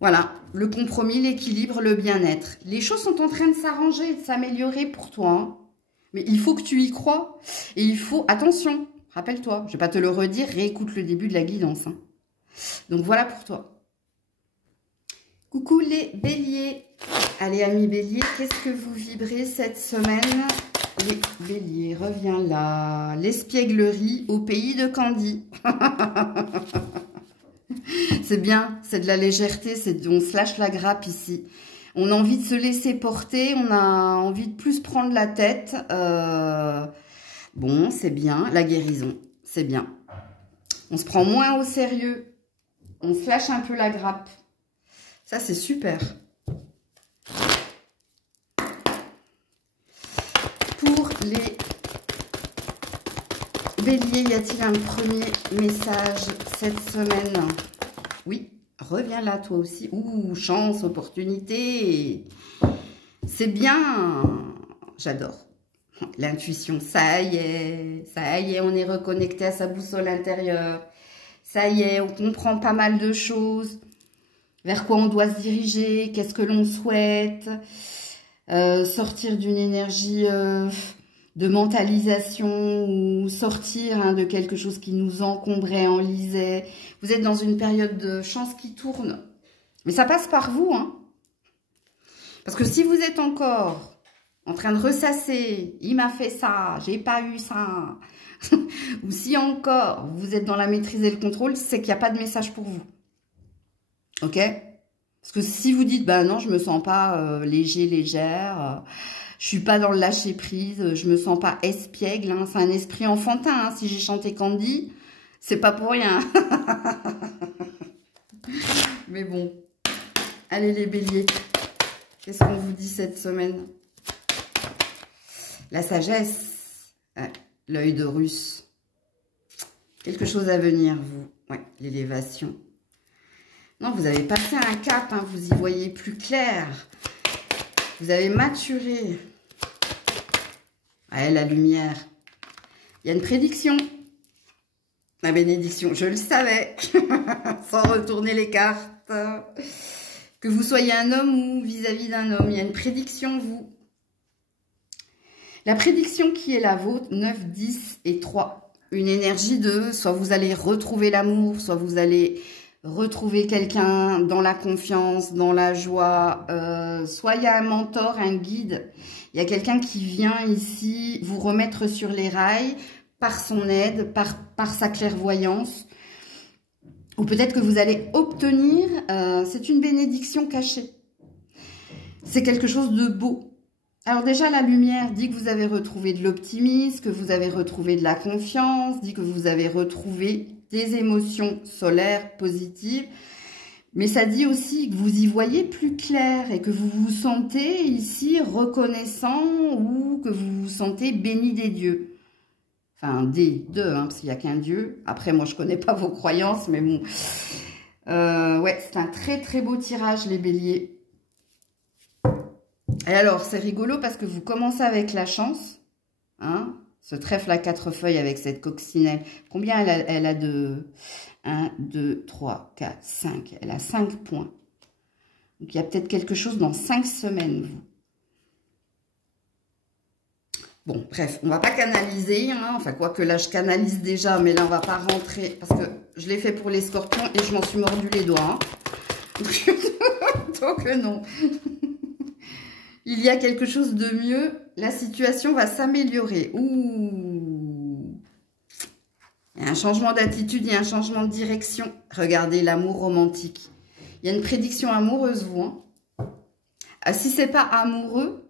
Voilà, le compromis, l'équilibre, le bien-être. Les choses sont en train de s'arranger et de s'améliorer pour toi. Hein. Mais il faut que tu y crois. Et il faut... Attention, rappelle-toi, je ne vais pas te le redire, réécoute le début de la guidance. Hein. Donc, voilà pour toi. Coucou les béliers. Allez, amis béliers, qu'est-ce que vous vibrez cette semaine? Les béliers, reviens là. L'espièglerie au pays de Candy. C'est bien, c'est de la légèreté, on se lâche la grappe ici. On a envie de se laisser porter, on a envie de plus prendre la tête. Bon, c'est bien, la guérison, c'est bien. On se prend moins au sérieux, on se lâche un peu la grappe. Ça, c'est super. Pour les béliers, y a-t-il un premier message cette semaine? Oui, reviens là toi aussi. Ouh, chance, opportunité. C'est bien. J'adore. L'intuition, ça y est, on est reconnecté à sa boussole intérieure. Ça y est, on comprend pas mal de choses. Vers quoi on doit se diriger, qu'est-ce que l'on souhaite. Sortir d'une énergie de mentalisation ou sortir de quelque chose qui nous encombrait, enlisait. Vous êtes dans une période de chance qui tourne. Mais ça passe par vous. Hein. Parce que si vous êtes encore en train de ressasser, il m'a fait ça, j'ai pas eu ça. Ou si encore vous êtes dans la maîtrise et le contrôle, c'est qu'il n'y a pas de message pour vous. Ok? Parce que si vous dites, bah non, je me sens pas léger, légère, je suis pas dans le lâcher prise, je me sens pas espiègle, hein, c'est un esprit enfantin. Hein, si j'ai chanté Candy, c'est pas pour rien. Mais bon, allez les béliers, qu'est-ce qu'on vous dit cette semaine? La sagesse, l'œil de Russe, quelque chose à venir, vous, ouais, l'élévation. Non, vous avez passé un cap, hein, vous y voyez plus clair. Vous avez maturé. Ouais, la lumière. Il y a une prédiction. La bénédiction, je le savais. Sans retourner les cartes. Que vous soyez un homme ou vis-à-vis d'un homme, il y a une prédiction, vous. La prédiction qui est la vôtre, 9, 10 et 3. Une énergie de, soit vous allez retrouver l'amour, soit vous allez... retrouver quelqu'un dans la confiance, dans la joie, soit il y a un mentor, un guide, il y a quelqu'un qui vient ici vous remettre sur les rails par son aide, par sa clairvoyance, ou peut-être que vous allez obtenir, c'est une bénédiction cachée, c'est quelque chose de beau. Alors déjà, la lumière dit que vous avez retrouvé de l'optimisme, que vous avez retrouvé de la confiance, dit que vous avez retrouvé des émotions solaires positives. Mais ça dit aussi que vous y voyez plus clair et que vous vous sentez ici reconnaissant ou que vous vous sentez béni des dieux. Enfin, des deux, hein, parce qu'il n'y a qu'un Dieu. Après, moi, je ne connais pas vos croyances, mais bon. Ouais, c'est un très, très beau tirage, les béliers. Et alors, c'est rigolo parce que vous commencez avec la chance, hein, ce trèfle à 4 feuilles avec cette coccinelle. Combien elle a de... 1, 2, 3, 4, 5. Elle a 5 points. Donc, il y a peut-être quelque chose dans 5 semaines, vous. Bon, bref, on ne va pas canaliser, hein, enfin, quoique là, je canalise déjà, mais là, on ne va pas rentrer, parce que je l'ai fait pour les scorpions et je m'en suis mordu les doigts. Hein. Donc, non. Il y a quelque chose de mieux. La situation va s'améliorer. Ouh. Il y a un changement d'attitude, il y a un changement de direction. Regardez l'amour romantique. Il y a une prédiction amoureuse, vous. Hein. Ah, si ce n'est pas amoureux,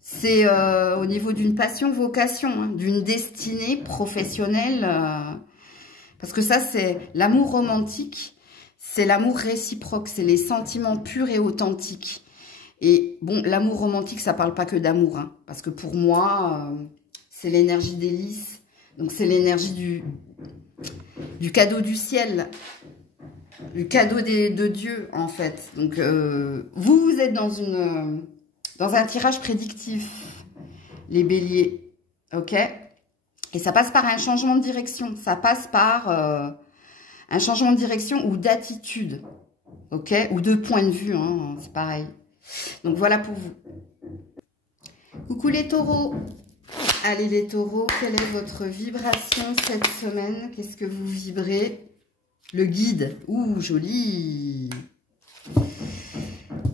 c'est au niveau d'une passion, vocation, hein, d'une destinée professionnelle. Parce que ça, c'est l'amour romantique. C'est l'amour réciproque. C'est les sentiments purs et authentiques. Et bon, l'amour romantique, ça parle pas que d'amour, hein, parce que pour moi, c'est l'énergie des lys. Donc, c'est l'énergie du cadeau du ciel, du cadeau de Dieu, en fait. Donc, vous êtes dans un tirage prédictif, les béliers, ok? Et ça passe par un changement de direction. Ça passe par un changement de direction ou d'attitude, ok? Ou de point de vue, hein, c'est pareil. Donc, voilà pour vous. Coucou les taureaux. Allez les taureaux, quelle est votre vibration cette semaine? Qu'est-ce que vous vibrez? Le guide. Ouh, joli.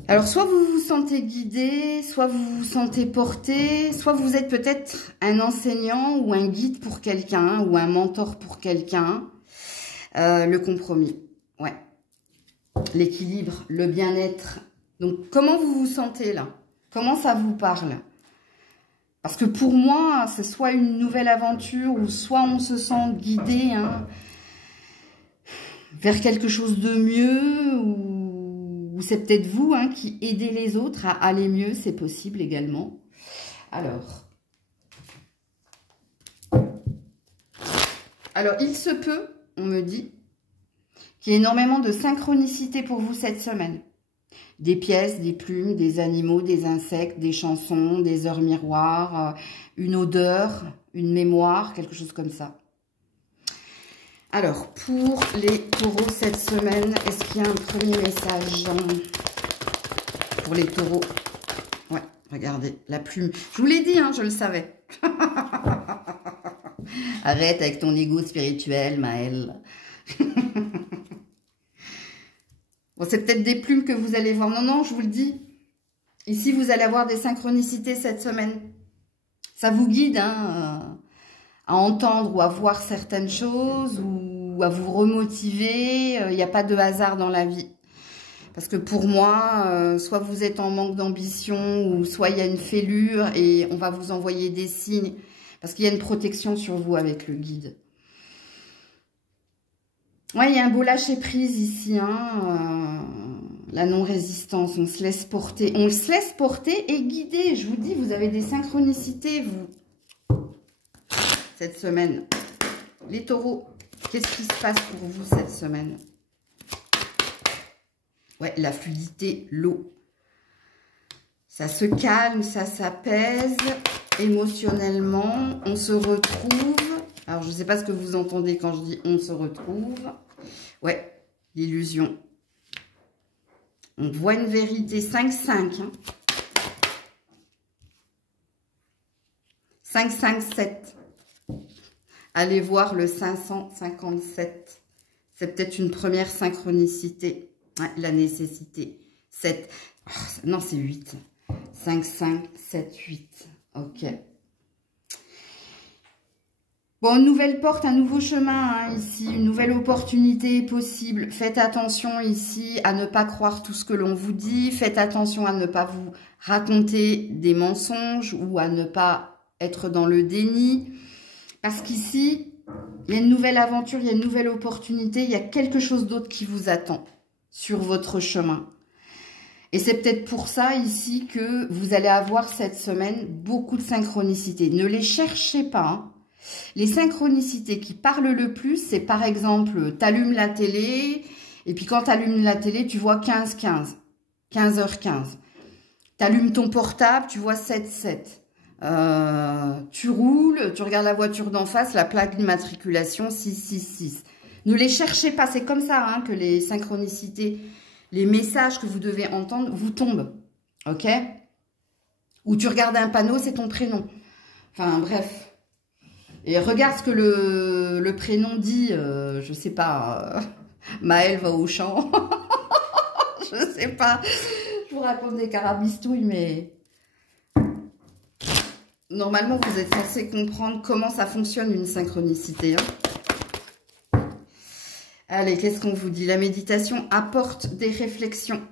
Alors, soit vous vous sentez guidé, soit vous vous sentez porté, soit vous êtes peut-être un enseignant ou un guide pour quelqu'un, ou un mentor pour quelqu'un. Le compromis, ouais. L'équilibre, le bien-être. Donc, comment vous vous sentez là? Comment ça vous parle? Parce que pour moi, c'est soit une nouvelle aventure, ou soit on se sent guidé hein, vers quelque chose de mieux, ou c'est peut-être vous hein, qui aidez les autres à aller mieux, c'est possible également. Alors, il se peut, on me dit, qu'il y ait énormément de synchronicité pour vous cette semaine. Des pièces, des plumes, des animaux, des insectes, des chansons, des heures miroirs, une odeur, une mémoire, quelque chose comme ça. Alors, pour les taureaux cette semaine, est-ce qu'il y a un premier message pour les taureaux? Ouais, regardez, la plume. Je vous l'ai dit, hein, je le savais. Arrête avec ton ego spirituel, Maëlle. Bon, c'est peut-être des plumes que vous allez voir. Non, non, je vous le dis. Ici, vous allez avoir des synchronicités cette semaine. Ça vous guide hein, à entendre ou à voir certaines choses ou à vous remotiver. Il n'y a pas de hasard dans la vie. Parce que pour moi, soit vous êtes en manque d'ambition ou soit il y a une fêlure et on va vous envoyer des signes. Parce qu'il y a une protection sur vous avec le guide. Ouais, il y a un beau lâcher-prise ici, hein, la non-résistance, on se laisse porter. On se laisse porter et guider. Je vous dis, vous avez des synchronicités, vous, cette semaine. Les taureaux, qu'est-ce qui se passe pour vous cette semaine? Ouais, la fluidité, l'eau. Ça se calme, ça s'apaise émotionnellement. On se retrouve. Alors, je ne sais pas ce que vous entendez quand je dis « on se retrouve ». Ouais, l'illusion. On voit une vérité. 5-5. Hein. 5-5-7. Allez voir le 557. C'est peut-être une première synchronicité. Ouais, la nécessité. 7. Oh, non, c'est 8. 5-5-7-8. Ok. Bon, une nouvelle porte, un nouveau chemin hein, ici, une nouvelle opportunité est possible. Faites attention ici à ne pas croire tout ce que l'on vous dit. Faites attention à ne pas vous raconter des mensonges ou à ne pas être dans le déni. Parce qu'ici, il y a une nouvelle aventure, il y a une nouvelle opportunité, il y a quelque chose d'autre qui vous attend sur votre chemin. Et c'est peut-être pour ça ici que vous allez avoir cette semaine beaucoup de synchronicité. Ne les cherchez pas, hein. Les synchronicités qui parlent le plus, c'est par exemple, tu allumes la télé, et puis quand tu allumes la télé, tu vois 15-15, 15h15. Tu allumes ton portable, tu vois 7-7. Tu roules, tu regardes la voiture d'en face, la plaque d'immatriculation 666. Ne les cherchez pas, c'est comme ça hein, que les synchronicités, les messages que vous devez entendre vous tombent. Ok? Ou tu regardes un panneau, c'est ton prénom. Enfin bref. Et regarde ce que le prénom dit, je sais pas, Maëlle va au champ, je sais pas, je vous raconte des carabistouilles, mais normalement vous êtes censé comprendre comment ça fonctionne une synchronicité. Hein. Allez, qu'est-ce qu'on vous dit? La méditation apporte des réflexions.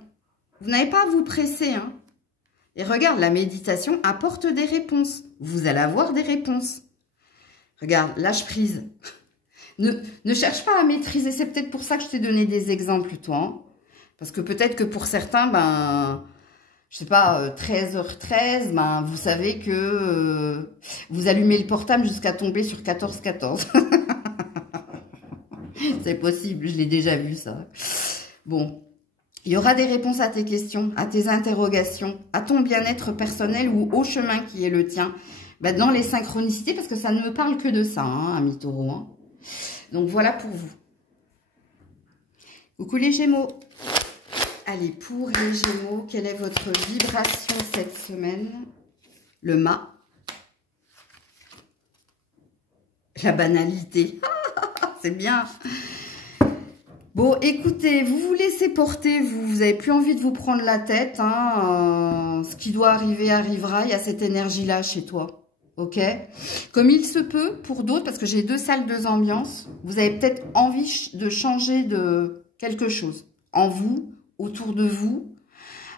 Vous n'avez pas à vous presser. Hein. Et regarde, la méditation apporte des réponses. Vous allez avoir des réponses. Regarde, lâche prise. Ne cherche pas à maîtriser. C'est peut-être pour ça que je t'ai donné des exemples, toi. Hein. Parce que peut-être que pour certains, ben, je sais pas, 13h13, ben, vous savez que vous allumez le portable jusqu'à tomber sur 14h14. C'est possible, je l'ai déjà vu ça. Bon, il y aura des réponses à tes questions, à tes interrogations, à ton bien-être personnel ou au chemin qui est le tien. Ben, dans les synchronicités, parce que ça ne me parle que de ça, hein, amis taureaux. Hein. Donc voilà pour vous. Coucou les Gémeaux. Allez, pour les Gémeaux, quelle est votre vibration cette semaine? Le mât. La banalité. C'est bien. Bon, écoutez, vous vous laissez porter, vous n'avez plus envie de vous prendre la tête. Hein, ce qui doit arriver arrivera. Il y a cette énergie-là chez toi. Ok? Comme il se peut pour d'autres, parce que j'ai 2 salles, 2 ambiances, vous avez peut-être envie de changer de quelque chose en vous, autour de vous.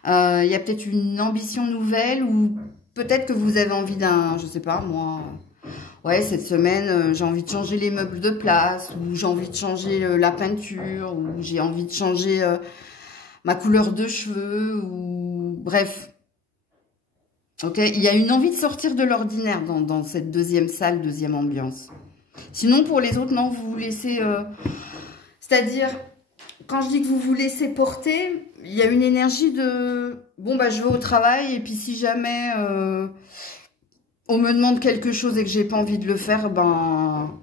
Il y a peut-être une ambition nouvelle ou peut-être que vous avez envie d'un, je sais pas moi, ouais, cette semaine, j'ai envie de changer les meubles de place ou j'ai envie de changer la peinture ou j'ai envie de changer ma couleur de cheveux ou bref. Ok, il y a une envie de sortir de l'ordinaire dans cette 2e salle, 2e ambiance. Sinon, pour les autres, non, vous vous laissez... c'est-à-dire... Quand je dis que vous vous laissez porter, il y a une énergie de... Bon, bah, je vais au travail et puis si jamais on me demande quelque chose et que j'ai pas envie de le faire, ben...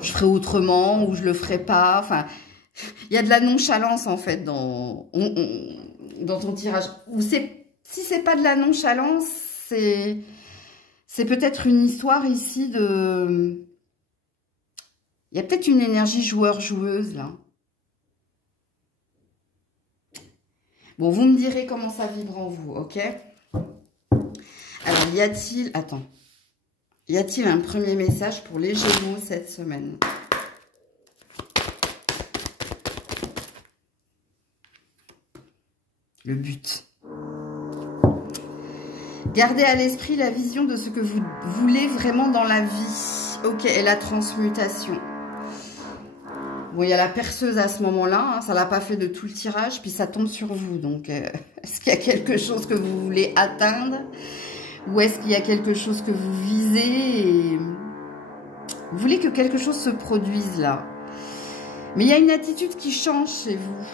je ferai autrement ou je le ferai pas. Enfin, il y a de la nonchalance, en fait, dans ton tirage. Ou si c'est pas de la nonchalance, c'est peut-être une histoire ici de... Il y a peut-être une énergie joueur-joueuse, là. Bon, vous me direz comment ça vibre en vous, ok? Alors, y a-t-il... Attends. Y a-t-il un premier message pour les Gémeaux cette semaine? Le but. Gardez à l'esprit la vision de ce que vous voulez vraiment dans la vie. Ok, et la transmutation. Bon, il y a la perceuse à ce moment-là, hein, ça l'a pas fait de tout le tirage, puis ça tombe sur vous. Donc, est-ce qu'il y a quelque chose que vous voulez atteindre? Ou est-ce qu'il y a quelque chose que vous visez et... Vous voulez que quelque chose se produise là. Mais il y a une attitude qui change chez vous,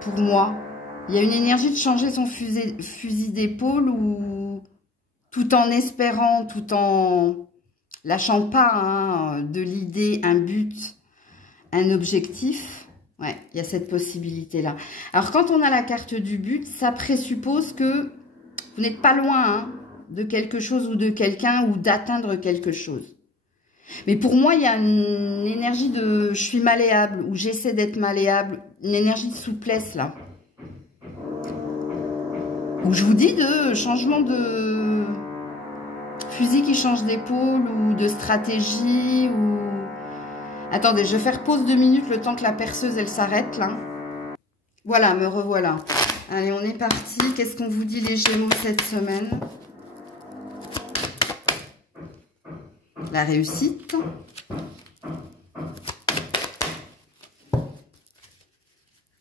pour moi. Il y a une énergie de changer son fusil d'épaule ou tout en espérant, tout en lâchant pas hein, de l'idée, un but, un objectif. Ouais, il y a cette possibilité-là. Alors, quand on a la carte du but, ça présuppose que vous n'êtes pas loin hein, de quelque chose ou de quelqu'un ou d'atteindre quelque chose. Mais pour moi, il y a une énergie de « je suis malléable » ou « j'essaie d'être malléable », une énergie de souplesse, là. Où je vous dis de changement de fusil qui change d'épaule ou de stratégie ou... Attendez, je vais faire pause 2 minutes le temps que la perceuse, elle s'arrête, là. Voilà, me revoilà. Allez, on est parti. Qu'est-ce qu'on vous dit, les Gémeaux, cette semaine? La réussite.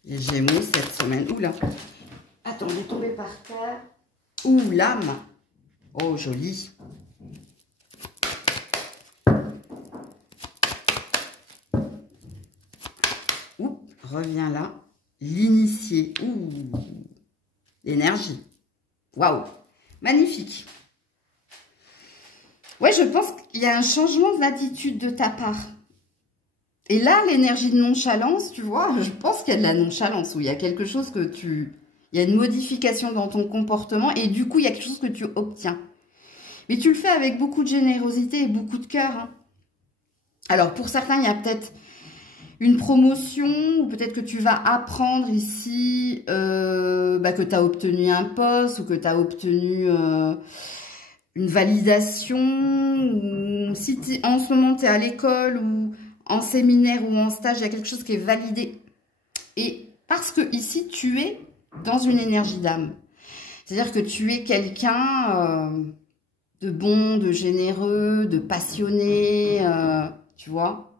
Les Gémeaux, cette semaine. Oula. Attends, j'ai tombé par terre. Ouh, l'âme. Oh, joli. Ouh, reviens là. L'initié. Ouh. L'énergie. Waouh. Magnifique. Ouais, je pense qu'il y a un changement d'attitude de ta part. Et là, l'énergie de nonchalance, tu vois, je pense qu'il y a de la nonchalance, où il y a quelque chose que tu... Il y a une modification dans ton comportement, et du coup, il y a quelque chose que tu obtiens. Mais tu le fais avec beaucoup de générosité et beaucoup de cœur. Hein. Alors, pour certains, il y a peut-être une promotion, ou peut-être que tu vas apprendre ici que tu as obtenu un poste, ou que tu as obtenu... une validation, ou si en ce moment tu es à l'école ou en séminaire ou en stage, il y a quelque chose qui est validé. Et parce que ici, tu es dans une énergie d'âme. C'est-à-dire que tu es quelqu'un de bon, de généreux, de passionné, tu vois.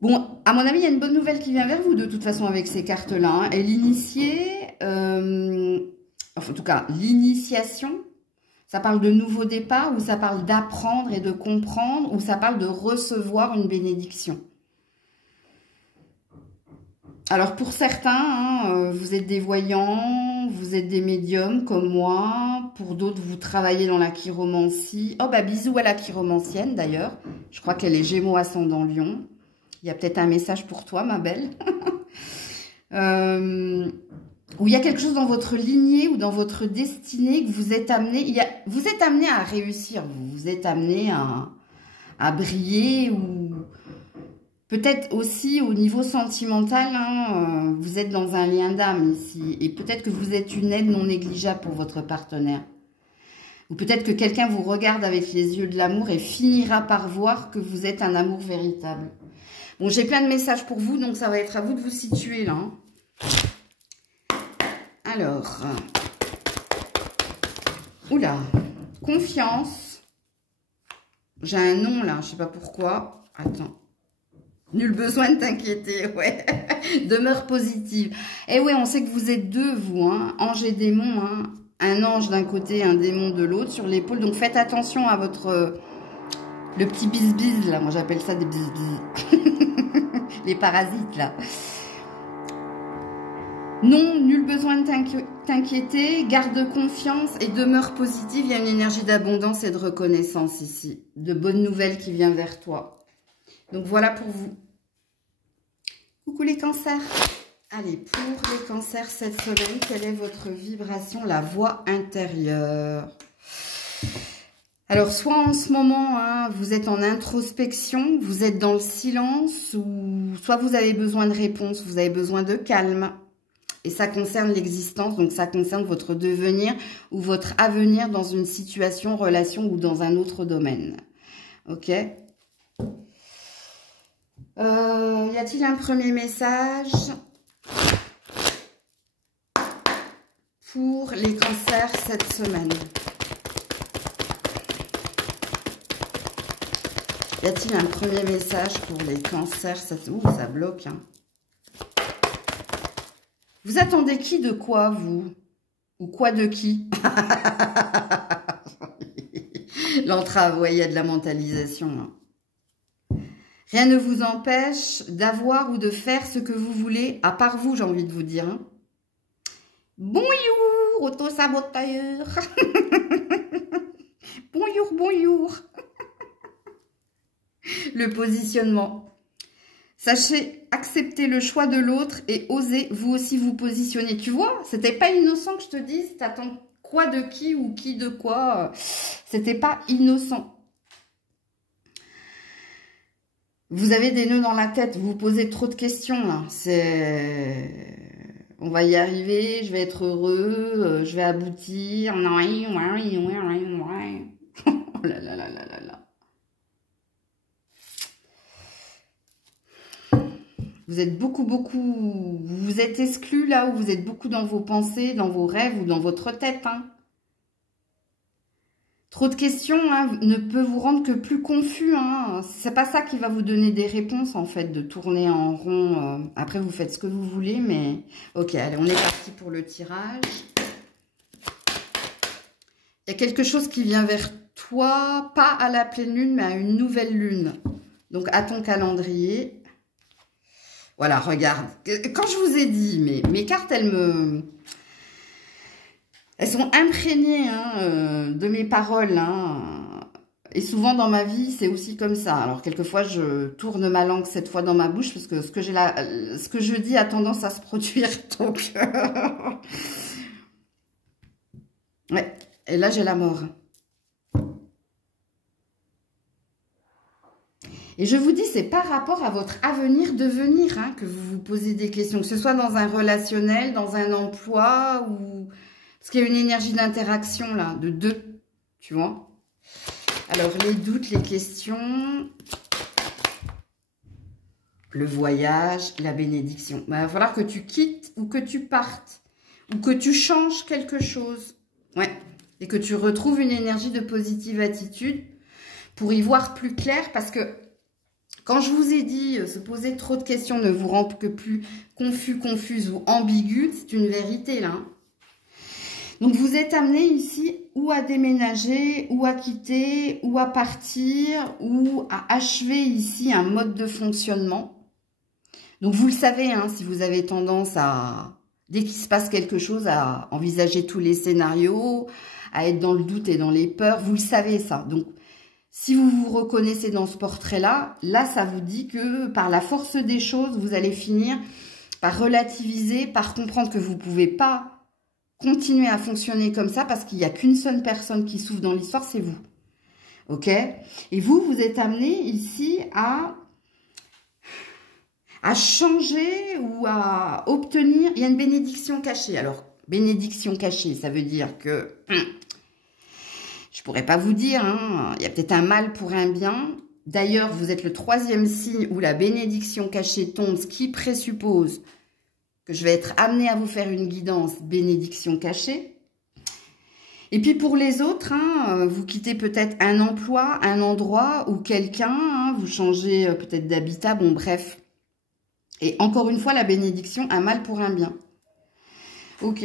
Bon, à mon avis, il y a une bonne nouvelle qui vient vers vous, de toute façon, avec ces cartes-là. Hein. Et l'initié, en tout cas, l'initiation. Ça parle de nouveau départ, ou ça parle d'apprendre et de comprendre, ou ça parle de recevoir une bénédiction. Alors pour certains, vous êtes des voyants, vous êtes des médiums comme moi. Pour d'autres, vous travaillez dans la chiromancie. Oh bah bisous à la chiromancienne d'ailleurs. Je crois qu'elle est Gémeaux ascendant Lion. Il y a peut-être un message pour toi, ma belle. Où il y a quelque chose dans votre lignée ou dans votre destinée que vous êtes amené. Vous êtes amené à réussir. Vous êtes amené à briller ou... Peut-être aussi au niveau sentimental, hein, vous êtes dans un lien d'âme ici. Et peut-être que vous êtes une aide non négligeable pour votre partenaire. Ou peut-être que quelqu'un vous regarde avec les yeux de l'amour et finira par voir que vous êtes un amour véritable. Bon, j'ai plein de messages pour vous, donc ça va être à vous de vous situer là. Hein. Alors, oula, confiance. J'ai un nom là, je sais pas pourquoi. Attends. Nul besoin de t'inquiéter, ouais. Demeure positive. Eh ouais, on sait que vous êtes deux, vous, hein. Ange et démon, hein. Un ange d'un côté, un démon de l'autre, sur l'épaule. Donc faites attention à votre... le petit bis-bis, là. Moi, j'appelle ça des bis-bis. Les parasites, là. Non, nul besoin de t'inquiéter. Garde confiance et demeure positive. Il y a une énergie d'abondance et de reconnaissance ici. De bonnes nouvelles qui viennent vers toi. Donc voilà pour vous. Coucou les cancers. Allez, pour les cancers cette semaine, quelle est votre vibration, la voix intérieure? Alors, soit en ce moment, hein, vous êtes en introspection, vous êtes dans le silence, ou soit vous avez besoin de réponse, vous avez besoin de calme. Et ça concerne l'existence, donc ça concerne votre devenir ou votre avenir dans une situation, relation ou dans un autre domaine. Ok? Y a-t-il un premier message pour les cancers cette semaine? Y a-t-il un premier message pour les cancers cette... Ouh, ça bloque, hein. Vous attendez qui de quoi, vous? Ou quoi de qui? L'entrave, ouais, il y a de la mentalisation, hein. Rien ne vous empêche d'avoir ou de faire ce que vous voulez, à part vous, j'ai envie de vous dire. Hein. Bonjour, auto-saboteur. Bonjour, bonjour. Le positionnement. Sachez accepter le choix de l'autre et osez vous aussi vous positionner. Tu vois, c'était pas innocent que je te dise, t'attends quoi de qui ou qui de quoi. C'était pas innocent. Vous avez des nœuds dans la tête, vous vous posez trop de questions là. On va y arriver, je vais être heureux, je vais aboutir. Oh là là là là là là. Vous êtes beaucoup, vous vous êtes exclus là, où vous êtes beaucoup dans vos pensées, dans vos rêves ou dans votre tête. Hein. Trop de questions hein, ne peut vous rendre que plus confus. Hein. C'est pas ça qui va vous donner des réponses en fait, de tourner en rond. Après, vous faites ce que vous voulez, mais... Ok, allez, on est parti pour le tirage. Il y a quelque chose qui vient vers toi, pas à la pleine lune, mais à une nouvelle lune. Donc, à ton calendrier. Voilà, regarde. Quand je vous ai dit, mes cartes, elles sont imprégnées hein, de mes paroles. Hein. Et souvent dans ma vie, c'est aussi comme ça. Alors quelquefois, je tourne ma langue cette fois dans ma bouche parce que ce que je dis a tendance à se produire. Donc, ouais. Et là, j'ai la mort. Et je vous dis, c'est par rapport à votre avenir-devenir hein, que vous vous posez des questions. Que ce soit dans un relationnel, dans un emploi ou... Parce qu'il y a une énergie d'interaction, là, de deux, tu vois. Alors, les doutes, les questions, le voyage, la bénédiction. Il va falloir que tu quittes ou que tu partes, ou que tu changes quelque chose. Ouais, et que tu retrouves une énergie de positive attitude pour y voir plus clair, parce que Quand je vous ai dit se poser trop de questions ne vous rend que plus confus, confuse ou ambigu, c'est une vérité là. Donc vous êtes amené ici ou à déménager, ou à quitter, ou à partir, ou à achever ici un mode de fonctionnement. Donc vous le savez, hein, si vous avez tendance à, dès qu'il se passe quelque chose, à envisager tous les scénarios, à être dans le doute et dans les peurs, vous le savez ça. Donc si vous vous reconnaissez dans ce portrait-là, là ça vous dit que par la force des choses, vous allez finir par relativiser, par comprendre que vous ne pouvez pas continuer à fonctionner comme ça parce qu'il n'y a qu'une seule personne qui souffre dans l'histoire, c'est vous. Ok? Et vous, vous êtes amené ici à changer ou à obtenir. Il y a une bénédiction cachée. Alors, bénédiction cachée, ça veut dire que je pourrais pas vous dire, hein, il y a peut-être un mal pour un bien. D'ailleurs, vous êtes le 3e signe où la bénédiction cachée tombe, ce qui présuppose que je vais être amenée à vous faire une guidance, bénédiction cachée. Et puis pour les autres, hein, vous quittez peut-être un emploi, un endroit ou quelqu'un, hein, vous changez peut-être d'habitat, bon bref. Et encore une fois, la bénédiction, un mal pour un bien. Ok.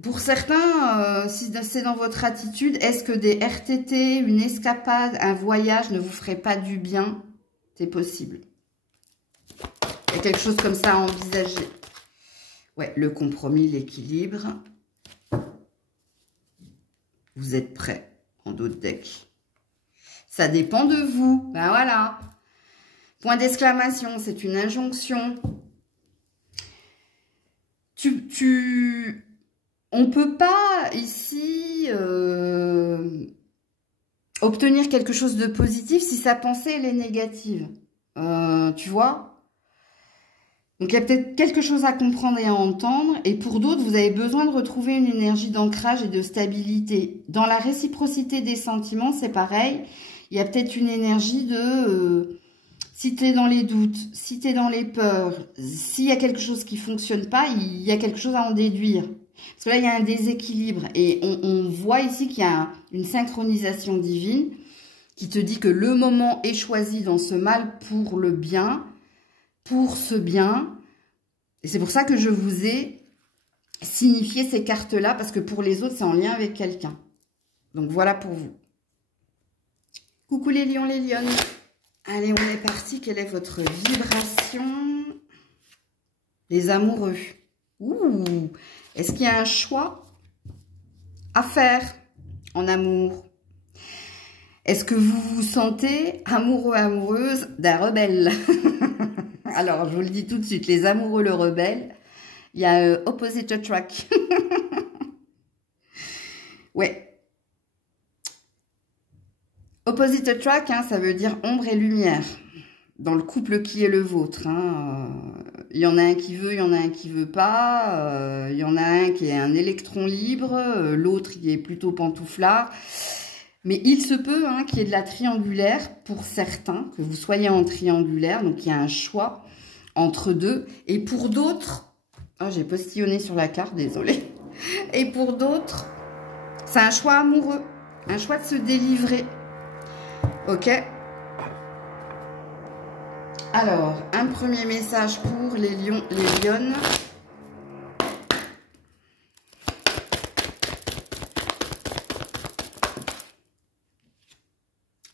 Pour certains, si c'est dans votre attitude, est-ce que des RTT, une escapade, un voyage ne vous ferait pas du bien? C'est possible. Il y a quelque chose comme ça à envisager. Ouais, le compromis, l'équilibre. Vous êtes prêts en dos de deck. Ça dépend de vous. Ben voilà. Point d'exclamation, c'est une injonction. On peut pas ici obtenir quelque chose de positif si sa pensée elle est négative. Tu vois? Donc il y a peut-être quelque chose à comprendre et à entendre. Et pour d'autres, vous avez besoin de retrouver une énergie d'ancrage et de stabilité. Dans la réciprocité des sentiments, c'est pareil. Il y a peut-être une énergie de... si tu es dans les doutes, si tu es dans les peurs, s'il y a quelque chose qui ne fonctionne pas, il y a quelque chose à en déduire. Parce que là, il y a un déséquilibre. Et on voit ici qu'il y a une synchronisation divine qui te dit que le moment est choisi dans ce mal pour le bien, pour ce bien. Et c'est pour ça que je vous ai signifié ces cartes-là, parce que pour les autres, c'est en lien avec quelqu'un. Donc voilà pour vous. Coucou les lions, les lionnes. Allez, on est parti. Quelle est votre vibration? Les amoureux. Ouh! Est-ce qu'il y a un choix à faire en amour? Est-ce que vous vous sentez amoureux, amoureuse d'un rebelle? Alors, je vous le dis tout de suite, les amoureux, le rebelle, il y a opposite attract. Ouais. Opposite attract, hein, ça veut dire ombre et lumière. Dans le couple qui est le vôtre. Il y en a un qui veut, il y en a un qui veut pas. Il y en a un qui est un électron libre, l'autre qui est plutôt pantouflard. Mais il se peut qu'il y ait de la triangulaire pour certains, que vous soyez en triangulaire. Donc, il y a un choix entre deux. Et pour d'autres, oh, j'ai postillonné sur la carte, désolée. Et pour d'autres, c'est un choix amoureux. Un choix de se délivrer. Ok? Alors, un premier message pour les lions, les lionnes.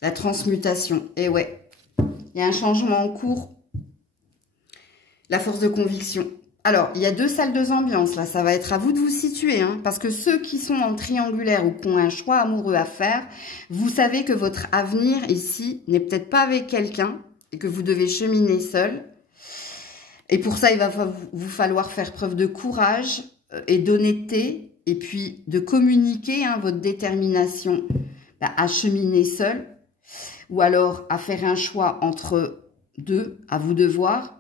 La transmutation. Et ouais, il y a un changement en cours. La force de conviction. Alors, il y a 2 salles de ambiance. Là, ça va être à vous de vous situer. Parce que ceux qui sont en triangulaire ou qui ont un choix amoureux à faire, vous savez que votre avenir ici n'est peut-être pas avec quelqu'un et que vous devez cheminer seul. Et pour ça, il va vous falloir faire preuve de courage et d'honnêteté. Et puis, de communiquer votre détermination à cheminer seul. Ou alors à faire un choix entre deux, à vous de voir.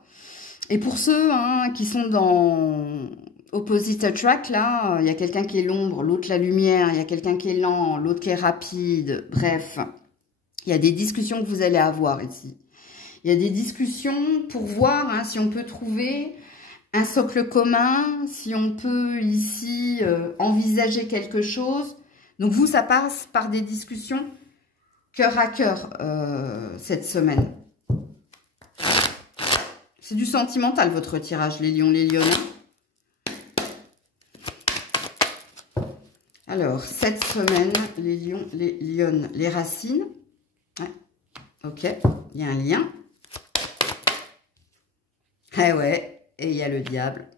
Et pour ceux qui sont dans opposite attract, là, il y a quelqu'un qui est l'ombre, l'autre la lumière, il y a quelqu'un qui est lent, l'autre qui est rapide, bref. Il y a des discussions que vous allez avoir ici. Il y a des discussions pour voir si on peut trouver un socle commun, si on peut ici envisager quelque chose Donc vous, ça passe par des discussions cœur à cœur cette semaine. C'est du sentimental votre tirage, les lions, les lionnes. Alors, cette semaine, les lions, les lionnes, les racines. Ouais. Ok, il y a un lien. Eh ouais, et il y a le diable.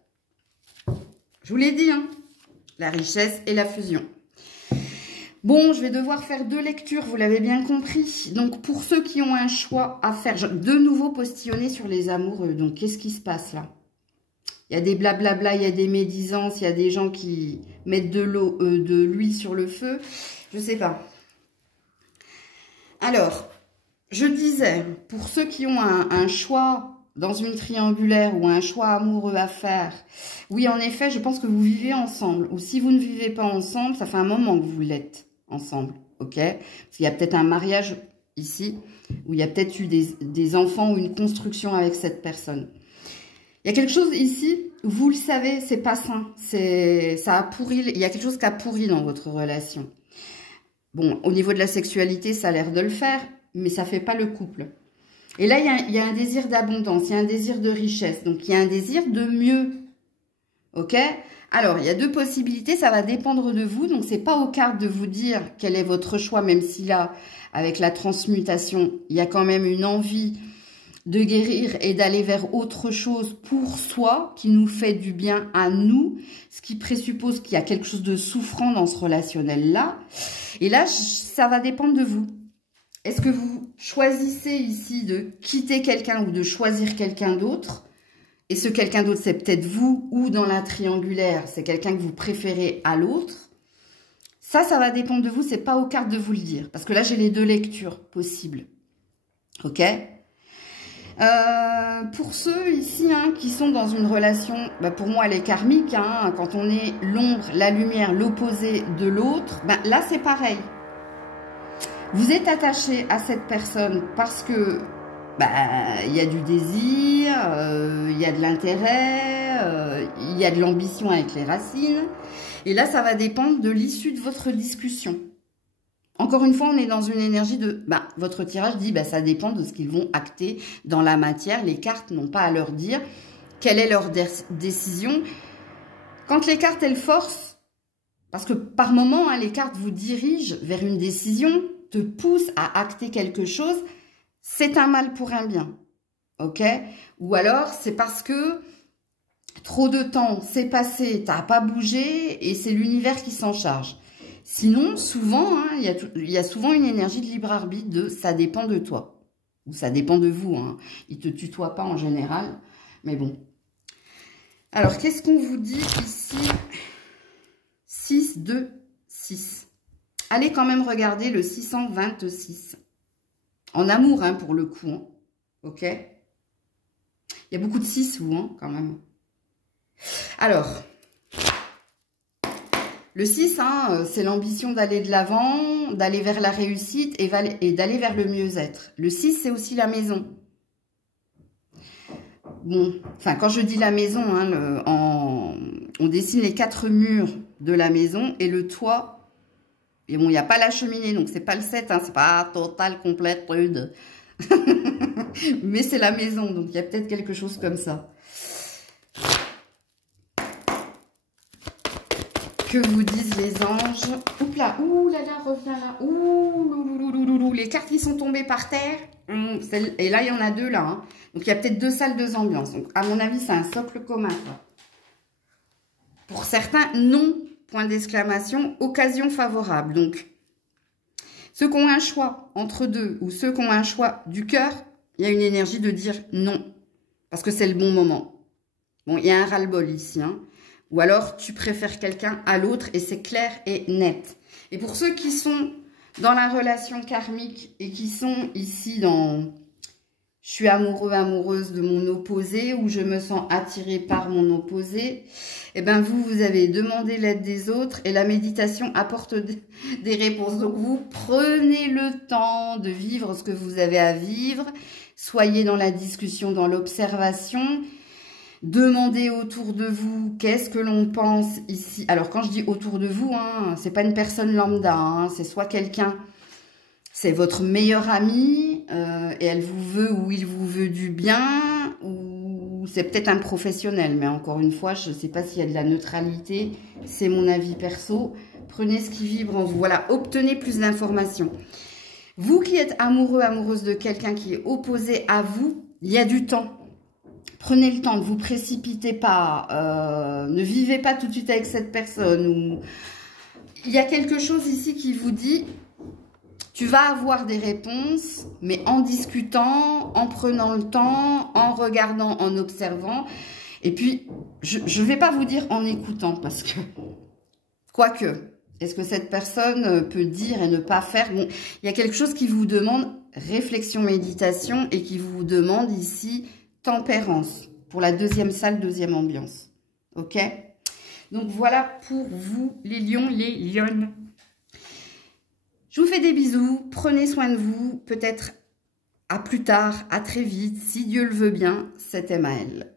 Je vous l'ai dit, hein, la richesse et la fusion. Bon, je vais devoir faire 2 lectures, vous l'avez bien compris. Donc, pour ceux qui ont un choix à faire, de nouveau postillonner sur les amoureux. Donc, qu'est-ce qui se passe là? Il y a des blablabla, il y a des médisances, il y a des gens qui mettent de l'huile sur le feu. Je sais pas. Alors, je disais, pour ceux qui ont un choix dans une triangulaire ou un choix amoureux à faire, oui, en effet, je pense que vous vivez ensemble. Ou si vous ne vivez pas ensemble, ça fait un moment que vous l'êtes ensemble, ok? Parce qu'il y a peut-être un mariage ici, où il y a peut-être eu des enfants ou une construction avec cette personne. Il y a quelque chose ici, vous le savez, c'est pas sain. Ça a pourri, il y a quelque chose qui a pourri dans votre relation. Bon, au niveau de la sexualité, ça a l'air de le faire, mais ça fait pas le couple. Et là, il y a un désir d'abondance, il y a un désir de richesse, donc il y a un désir de mieux. Ok? Alors, il y a 2 possibilités, ça va dépendre de vous, donc c'est pas aux cartes de vous dire quel est votre choix, même si là, avec la transmutation, il y a quand même une envie de guérir et d'aller vers autre chose pour soi, qui nous fait du bien à nous, ce qui présuppose qu'il y a quelque chose de souffrant dans ce relationnel-là. Et là, ça va dépendre de vous. Est-ce que vous choisissez ici de quitter quelqu'un ou de choisir quelqu'un d'autre? Et ce quelqu'un d'autre, c'est peut-être vous, ou dans la triangulaire, c'est quelqu'un que vous préférez à l'autre. Ça va dépendre de vous, c'est pas aux cartes de vous le dire. Parce que là, j'ai les 2 lectures possibles. Ok? Pour ceux ici hein, qui sont dans une relation, bah pour moi elle est karmique, hein, quand on est l'ombre, la lumière, l'opposé de l'autre, bah là c'est pareil. Vous êtes attaché à cette personne parce que bah, y a du désir, il y a de l'intérêt, il y a de l'ambition avec les racines. Et là, ça va dépendre de l'issue de votre discussion. Encore une fois, on est dans une énergie de... Bah, votre tirage dit, bah, ça dépend de ce qu'ils vont acter dans la matière. Les cartes n'ont pas à leur dire quelle est leur décision. Quand les cartes, elles forcent, parce que par moment, hein, les cartes vous dirigent vers une décision, te poussent à acter quelque chose, c'est un mal pour un bien. Ok? Ou alors, c'est parce que trop de temps s'est passé, t'as pas bougé et c'est l'univers qui s'en charge. Sinon, souvent, hein, il y a souvent une énergie de libre arbitre de ça dépend de toi. Ou ça dépend de vous. Hein. Ils ne te tutoient pas en général. Mais bon. Alors, qu'est-ce qu'on vous dit ici? 6, 2, 6. Allez quand même regarder le 626. En amour, hein, pour le coup. Hein. Ok? Il y a beaucoup de 6, vous, hein, quand même. Alors... Le 6, hein, c'est l'ambition d'aller de l'avant, d'aller vers la réussite et d'aller vers le mieux-être. Le 6, c'est aussi la maison. Bon, enfin, quand je dis la maison, hein, on dessine les 4 murs de la maison et le toit. Et bon, il n'y a pas la cheminée, donc c'est pas le 7, hein, c'est pas total, complète, rude. Mais c'est la maison, donc il y a peut-être quelque chose comme ça. Que vous disent les anges? Oups là, ouh là là, reviens là, ouh, les cartes qui sont tombées par terre. Et là, il y en a 2 là. Hein. Donc, il y a peut-être 2 salles, 2 ambiances. Donc, à mon avis, c'est un socle commun. Quoi. Pour certains, non. Point d'exclamation, occasion favorable. Donc, ceux qui ont un choix entre 2 ou ceux qui ont un choix du cœur, il y a une énergie de dire non. Parce que c'est le bon moment. Bon, il y a un ras-le-bol ici, hein. Ou alors, tu préfères quelqu'un à l'autre et c'est clair et net. Et pour ceux qui sont dans la relation karmique et qui sont ici dans « je suis amoureux, amoureuse de mon opposé » ou « je me sens attirée par mon opposé », eh bien vous avez demandé l'aide des autres et la méditation apporte des réponses. Donc, vous prenez le temps de vivre ce que vous avez à vivre. Soyez dans la discussion, dans l'observation. Demandez autour de vous qu'est-ce que l'on pense ici. Alors, quand je dis autour de vous, hein, c'est pas une personne lambda, hein, c'est soit quelqu'un, c'est votre meilleur ami, et elle vous veut ou il vous veut du bien, ou c'est peut-être un professionnel. Mais encore une fois, je ne sais pas s'il y a de la neutralité, c'est mon avis perso. Prenez ce qui vibre en vous. Voilà, obtenez plus d'informations. Vous qui êtes amoureux, amoureuse de quelqu'un qui est opposé à vous, il y a du temps. Prenez le temps, ne vous précipitez pas, ne vivez pas tout de suite avec cette personne. Ou... Il y a quelque chose ici qui vous dit, tu vas avoir des réponses, mais en discutant, en prenant le temps, en regardant, en observant. Et puis, je ne vais pas vous dire en écoutant, parce que, quoique, est-ce que cette personne peut dire et ne pas faire? Bon, il y a quelque chose qui vous demande réflexion, méditation, et qui vous demande ici... tempérance, pour la deuxième salle, deuxième ambiance. Ok? Donc, voilà pour vous, les lions, les lionnes. Je vous fais des bisous. Prenez soin de vous. Peut-être à plus tard, à très vite. Si Dieu le veut bien, c'était Maëlle.